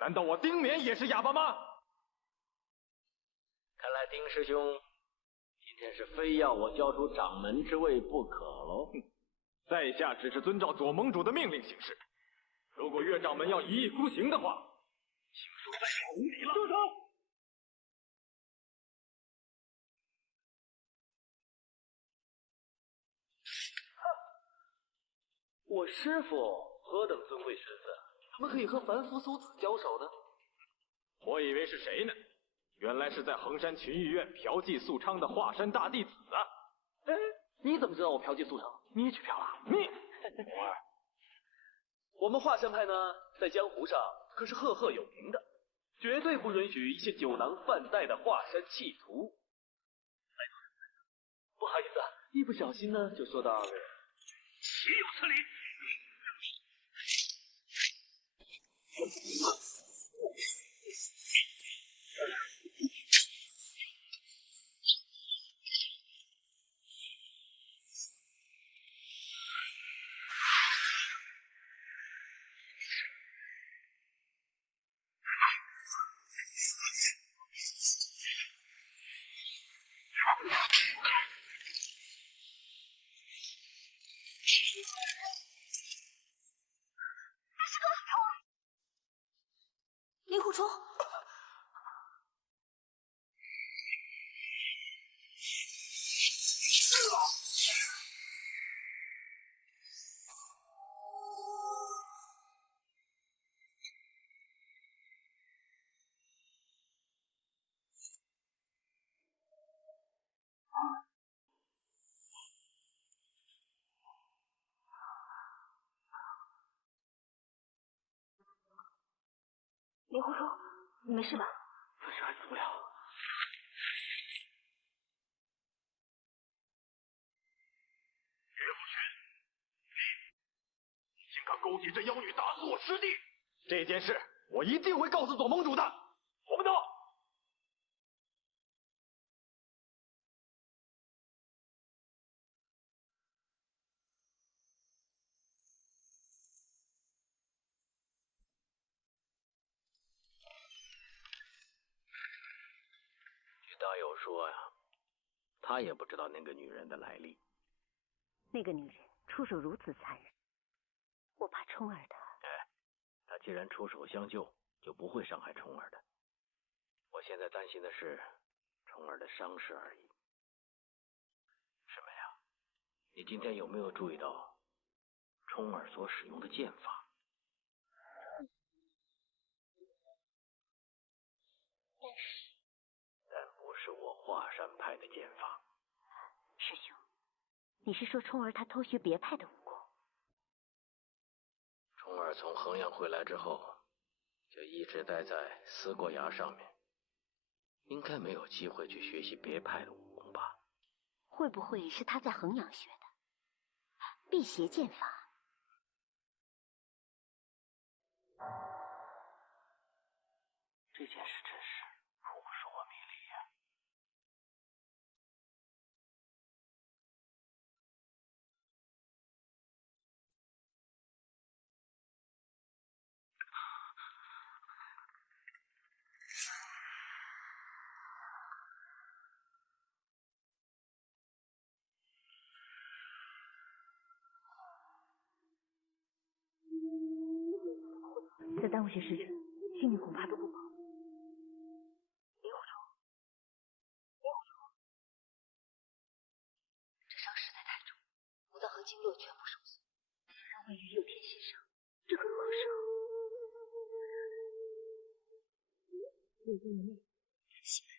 难道我丁冕也是哑巴吗？看来丁师兄今天是非要我交出掌门之位不可喽。在下只是遵照左盟主的命令行事。如果岳掌门要一意孤行的话，请恕在下无礼了。住手！我师父何等尊贵身份，怎么可以和凡夫俗子交手呢？我以为是谁呢？原来是在衡山群玉院嫖妓素娼的华山大弟子啊！哎，你怎么知道我嫖妓素娼？你也去嫖了？你，我们华山派呢，在江湖上可是赫赫有名的，绝对不允许一些酒囊饭袋的华山弃徒。不好意思啊，一不小心呢，就说到了。岂有此理！令狐冲，令狐冲，你没事吧？暂时还死不了。岳不群，你竟敢勾结这妖女打死我师弟！这件事我一定会告诉左盟主的。我们走。据大友说呀，他也不知道那个女人的来历。那个女人出手如此残忍，我怕冲儿她。他既然出手相救，就不会伤害冲儿的。我现在担心的是冲儿的伤势而已。师妹啊，你今天有没有注意到冲儿所使用的剑法？但不是我华山派的剑法。师兄，你是说冲儿她偷学别派的武功？冲儿从衡阳回来之后，就一直待在思过崖上面，应该没有机会去学习别派的武功吧？会不会是他在衡阳学的辟邪剑法？这件事真是扑朔迷离呀。再耽误些时辰，性命恐怕都不保。这伤实在太重，五脏和经络全部受损，让万一有天心伤，这可如何是好？内功的内，起来。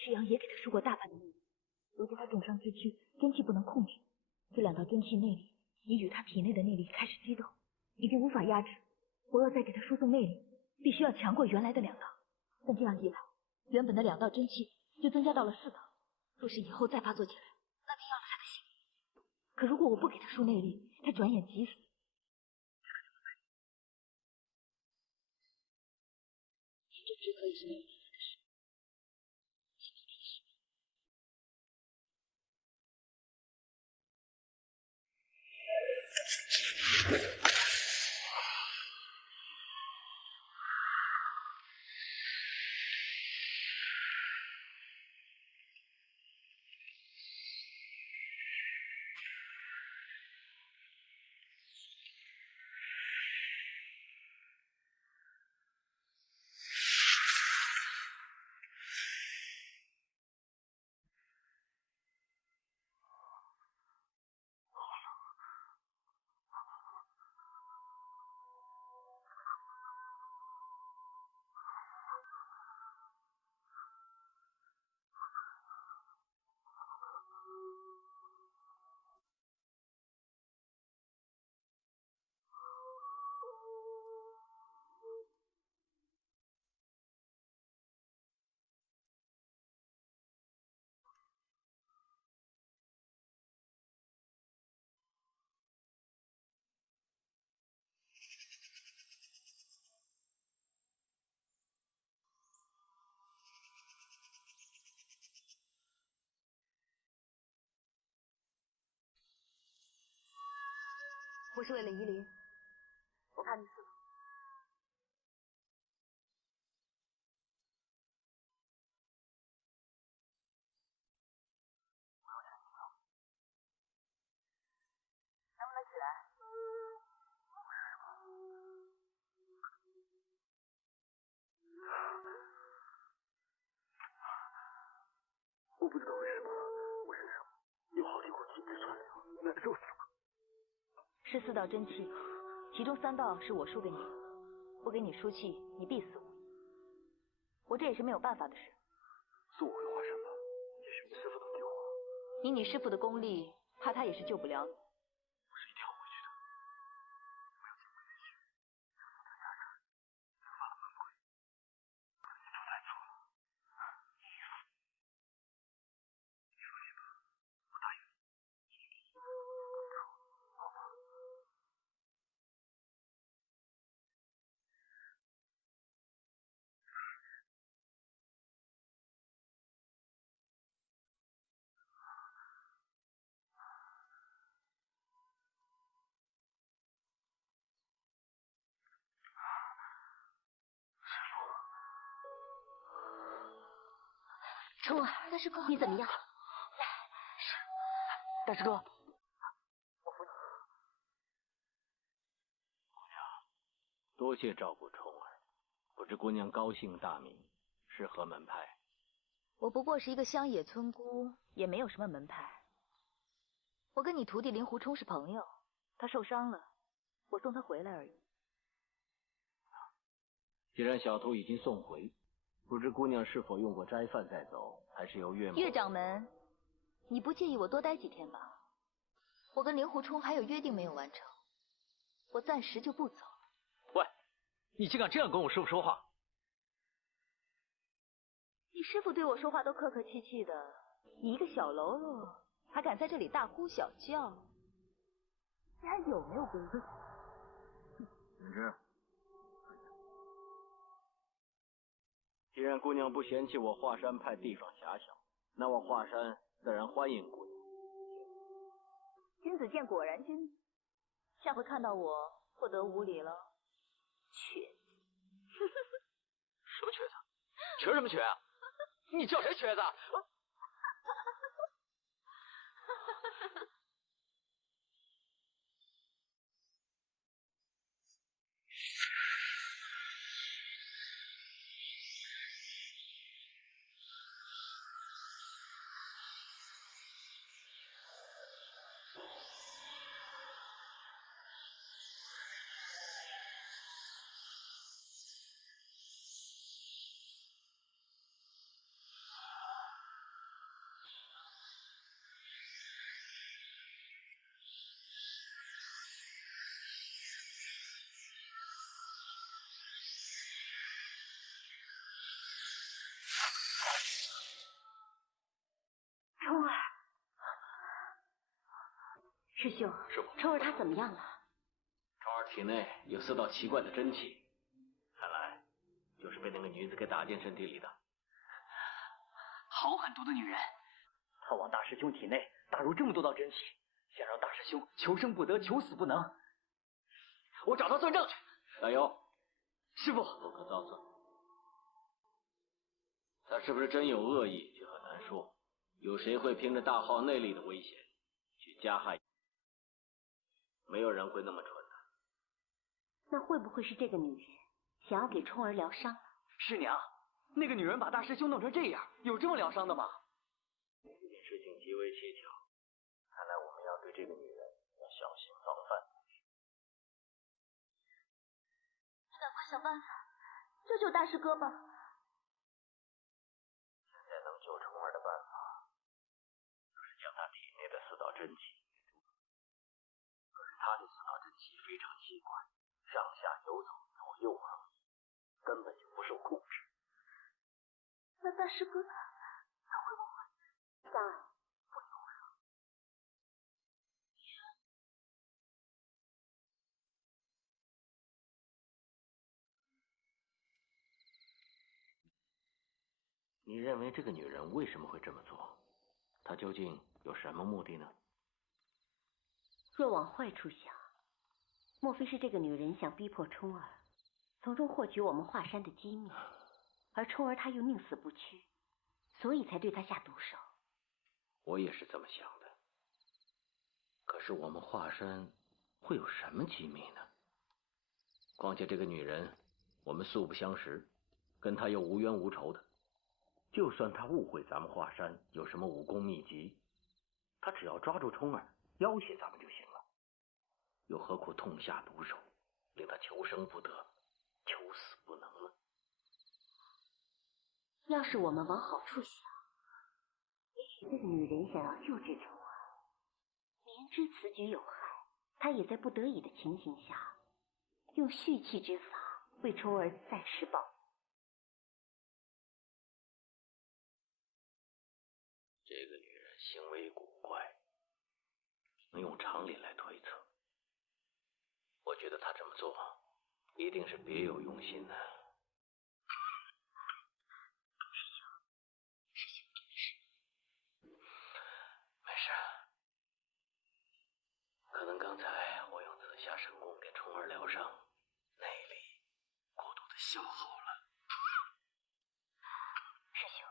曲阳也给他输过大半的内力，如今他重伤之躯，真气不能控制，这两道真气内力已与他体内的内力开始激斗，已经无法压制。我要再给他输送内力，必须要强过原来的两道。但这样一来，原本的两道真气就增加到了4道。若是以后再发作起来，那便要了他的性命。可如果我不给他输内力，他转眼即死，这只可以是没有办法的事。我是为了夷陵，我怕你死了。能不能起来？我不知道为什么我身上有好几股金子窜流，难受死了。是4道真气，其中3道是我输给你的，不给你输气，你必死无疑。我这也是没有办法的事。送我回华山吧，也许你师父能救我。以你师父的功力，怕他也是救不了你。我是一定要回去的。没有经过允许，师父的家人触犯了门规，可是你做太错了。你放心吧，我答应你。好吧。冲儿，大师哥，你怎么样？大师哥，多谢照顾冲儿，不知姑娘高姓大名，是何门派？我不过是一个乡野村姑，也没有什么门派。我跟你徒弟令狐冲是朋友，他受伤了，我送他回来而已。既然小徒已经送回，不知姑娘是否用过斋饭再走，还是由岳母？岳掌门，你不介意我多待几天吧？我跟令狐冲还有约定没有完成，我暂时就不走。喂，你竟敢这样跟我师父说话！你师父对我说话都客客气气的，你一个小喽啰还敢在这里大呼小叫，你还有没有规矩？敏之，既然姑娘不嫌弃我华山派地方狭小，那我华山自然欢迎姑娘。君子剑果然君子，下回看到我不得无礼了。瘸子！什么瘸子？瘸什么瘸啊？你叫谁瘸子？冲儿，师兄，师父，冲儿他怎么样了？冲儿体内有4道奇怪的真气，看来就是被那个女子给打进身体里的。好狠毒的女人！她往大师兄体内打入这么多道真气，想让大师兄求生不得，求死不能。我找他算账去。加油！师父，不可造次。他是不是真有恶意，就很难说。有谁会凭着大号内力的危险去加害？没有人会那么蠢的。那会不会是这个女人想要给冲儿疗伤？师娘，那个女人把大师兄弄成这样，有这么疗伤的吗？这件事情极为蹊跷，看来我们要对这个女人要小心防范。你赶快想办法救救大师哥吧！现在能救冲儿的办法，就是将他体内的4道真气。可是他这4道真气非常奇怪，上下游走，左右横移，根本就不受控制。那大师哥他会不会？三儿，你认为这个女人为什么会这么做？她究竟有什么目的呢？若往坏处想，莫非是这个女人想逼迫冲儿，从中获取我们华山的机密，而冲儿她又宁死不屈，所以才对她下毒手？我也是这么想的。可是我们华山会有什么机密呢？况且这个女人，我们素不相识，跟她又无冤无仇的。就算她误会咱们华山有什么武功秘籍，她只要抓住冲儿，要挟咱们就行了。又何苦痛下毒手，令她求生不得，求死不能呢？要是我们往好处想，也许这个女人想要救治冲儿，明知此举有害，她也在不得已的情形下，用蓄气之法为冲儿暂时保命。这个女人行为古怪，能用常理来推测。我觉得她这么做，一定是别有用心的。没事，可能刚才我用紫霞神功给冲儿疗伤，内力过度的消耗了。师兄，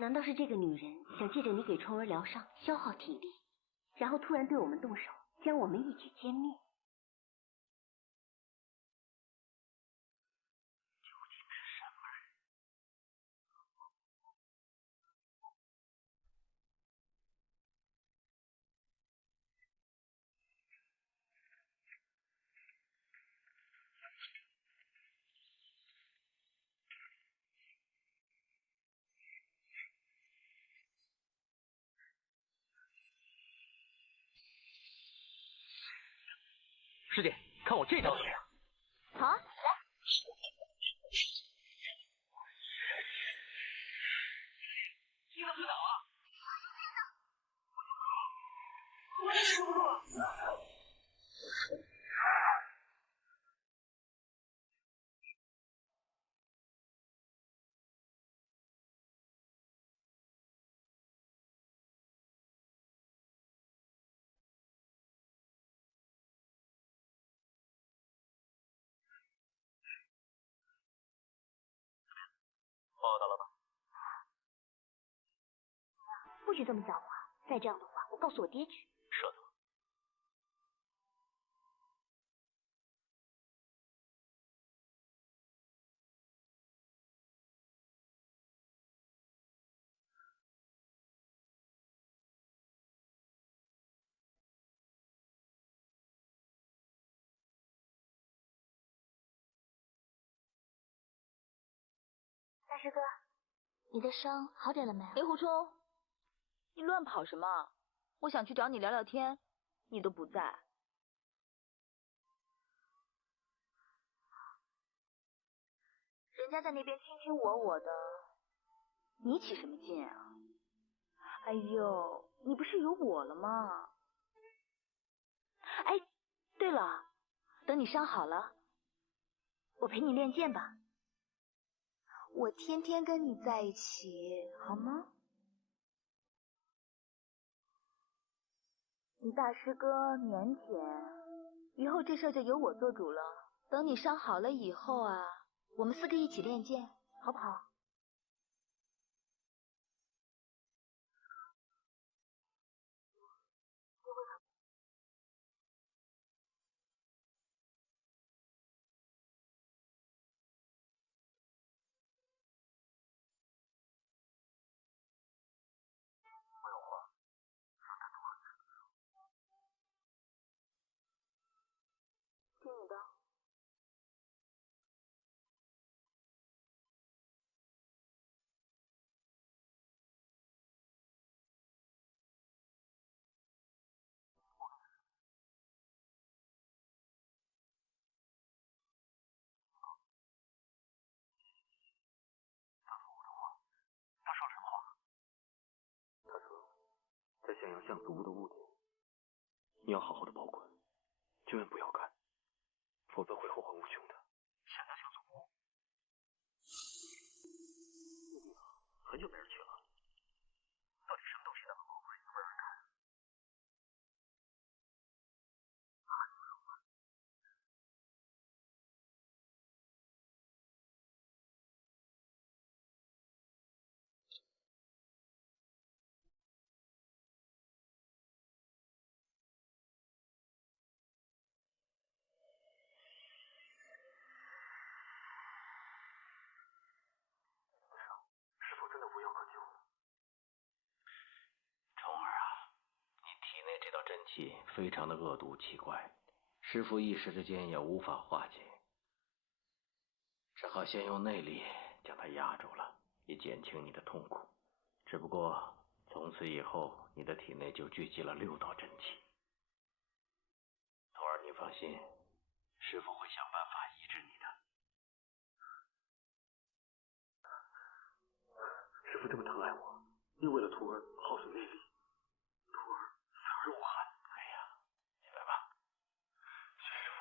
难道是这个女人想借着你给冲儿疗伤，消耗体力，然后突然对我们动手，将我们一举歼灭？师姐，看我这招怎么样？好啊，来。你怎么倒啊？报道了吧？不许这么狡猾！再这样的话，我告诉我爹去。舍得。大师哥，你的伤好点了没？令狐冲，你乱跑什么？我想去找你聊聊天，你都不在。人家在那边卿卿我我的，你起什么劲啊？哎呦，你不是有我了吗？哎，对了，等你伤好了，我陪你练剑吧。我天天跟你在一起，好吗？你大师哥腼腆，以后这事儿就由我做主了。等你伤好了以后啊，我们4个一起练剑，好不好？我有话想单独和你说。听你的。他说我的话，他说真话。他说，在咸阳像祖屋的物件，你要好好的保管，千万不要看，否则会后患无穷的。咸阳像祖屋，那地方很久没人去了。到底什么东西那么宝贵，那么难看？气非常的恶毒奇怪，师父一时之间也无法化解，只好先用内力将它压住了，以减轻你的痛苦。只不过从此以后，你的体内就聚集了6道真气。徒儿，你放心，师父会想办法医治你的。师父这么疼爱我，又为了徒儿耗损内力，徒儿死而无憾。哎呀，起来吧。谢师父。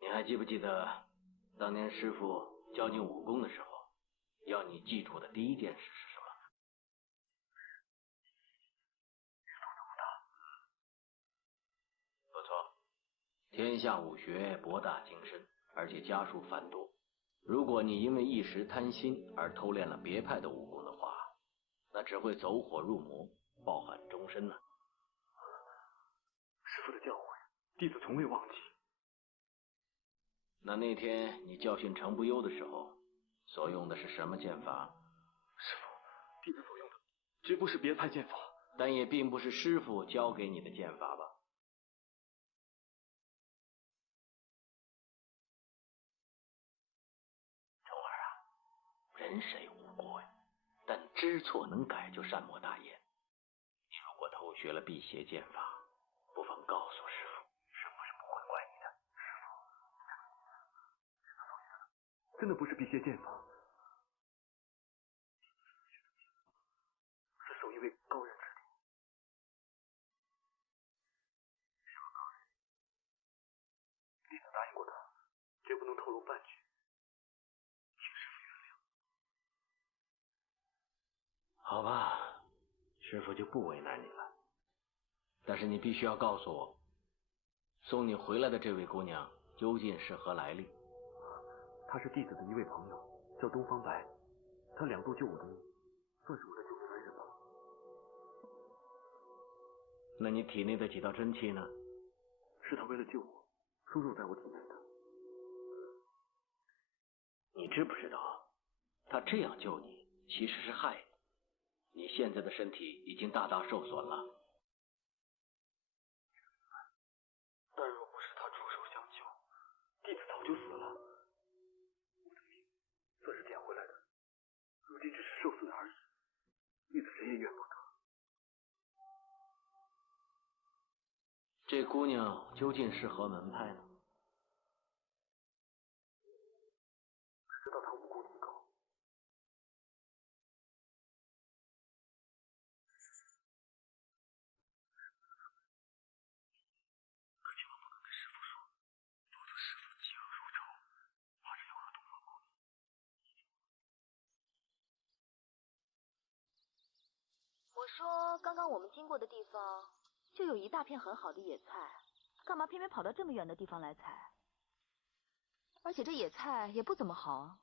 你还记不记得当年师父教你武功的时候，要你记住的第一件事是什么？不错，天下武学博大精深，而且家数繁多。如果你因为一时贪心而偷练了别派的武功的话，那只会走火入魔，抱憾终身呢。师父的教诲，弟子从未忘记。那天你教训程不忧的时候，所用的是什么剑法？师父，弟子所用的绝不是别派剑法，但也并不是师父教给你的剑法吧？虫儿啊，人谁无过呀？但知错能改就善莫大焉。你如果偷学了辟邪剑法，不妨告诉师父，师父是不会怪你的。师父，真的不是辟邪剑法，是受一位高人指点。是个高人，弟子答应过他，绝不能透露半句，请师父原谅。好吧，师父就不为难你了。但是你必须要告诉我，送你回来的这位姑娘究竟是何来历？她是弟子的一位朋友，叫东方白，她2度救我的命，算是我的救命恩人吧。那你体内的几道真气呢？是她为了救我，输入在我体内的。你知不知道，她这样救你，其实是害你。你现在的身体已经大大受损了。但若不是他出手相救，弟子早就死了。我的命算是捡回来的，如今只是受损而已，弟子谁也怨不得。这姑娘究竟是何门派呢？知道她武功极高，可千万不能跟师父说，否则师父嫉恶如仇，怕是要和东方姑娘。我说，刚刚我们经过的地方，就有一大片很好的野菜，干嘛偏偏跑到这么远的地方来采？而且这野菜也不怎么好啊。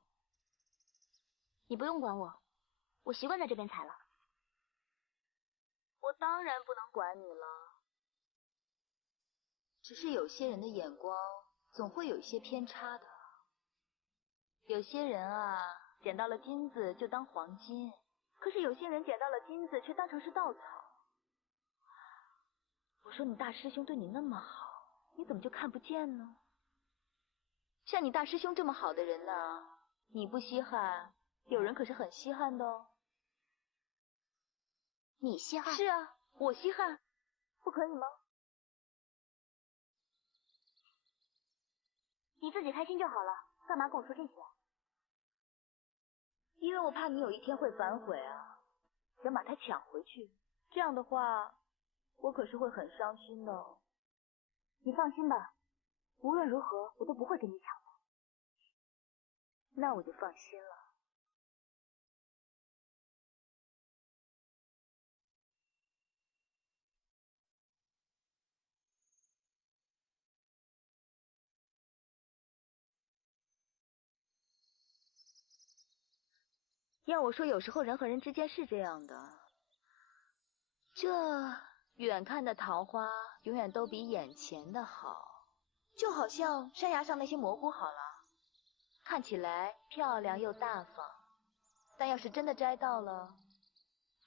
你不用管我，我习惯在这边采了。我当然不能管你了，只是有些人的眼光总会有一些偏差的。有些人啊，捡到了金子就当黄金，可是有些人捡到了金子却当成是稻草。我说你大师兄对你那么好，你怎么就看不见呢？像你大师兄这么好的人呢，你不稀罕，有人可是很稀罕的哦。你稀罕？是啊，我稀罕，不可以吗？你自己开心就好了，干嘛跟我说这些？因为我怕你有一天会反悔啊，想把它抢回去。这样的话，我可是会很伤心的哦。你放心吧，无论如何我都不会跟你抢的。那我就放心了。要我说，有时候人和人之间是这样的，这远看的桃花永远都比眼前的好，就好像山崖上那些蘑菇好了，看起来漂亮又大方，但要是真的摘到了，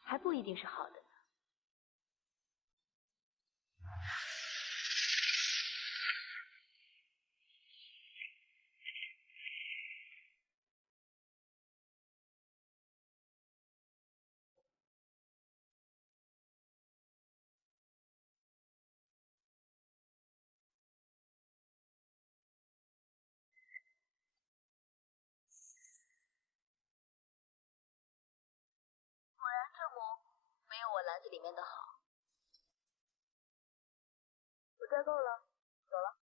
还不一定是好的呢。果然这母没有我篮子里面的好。我摘够了，走了。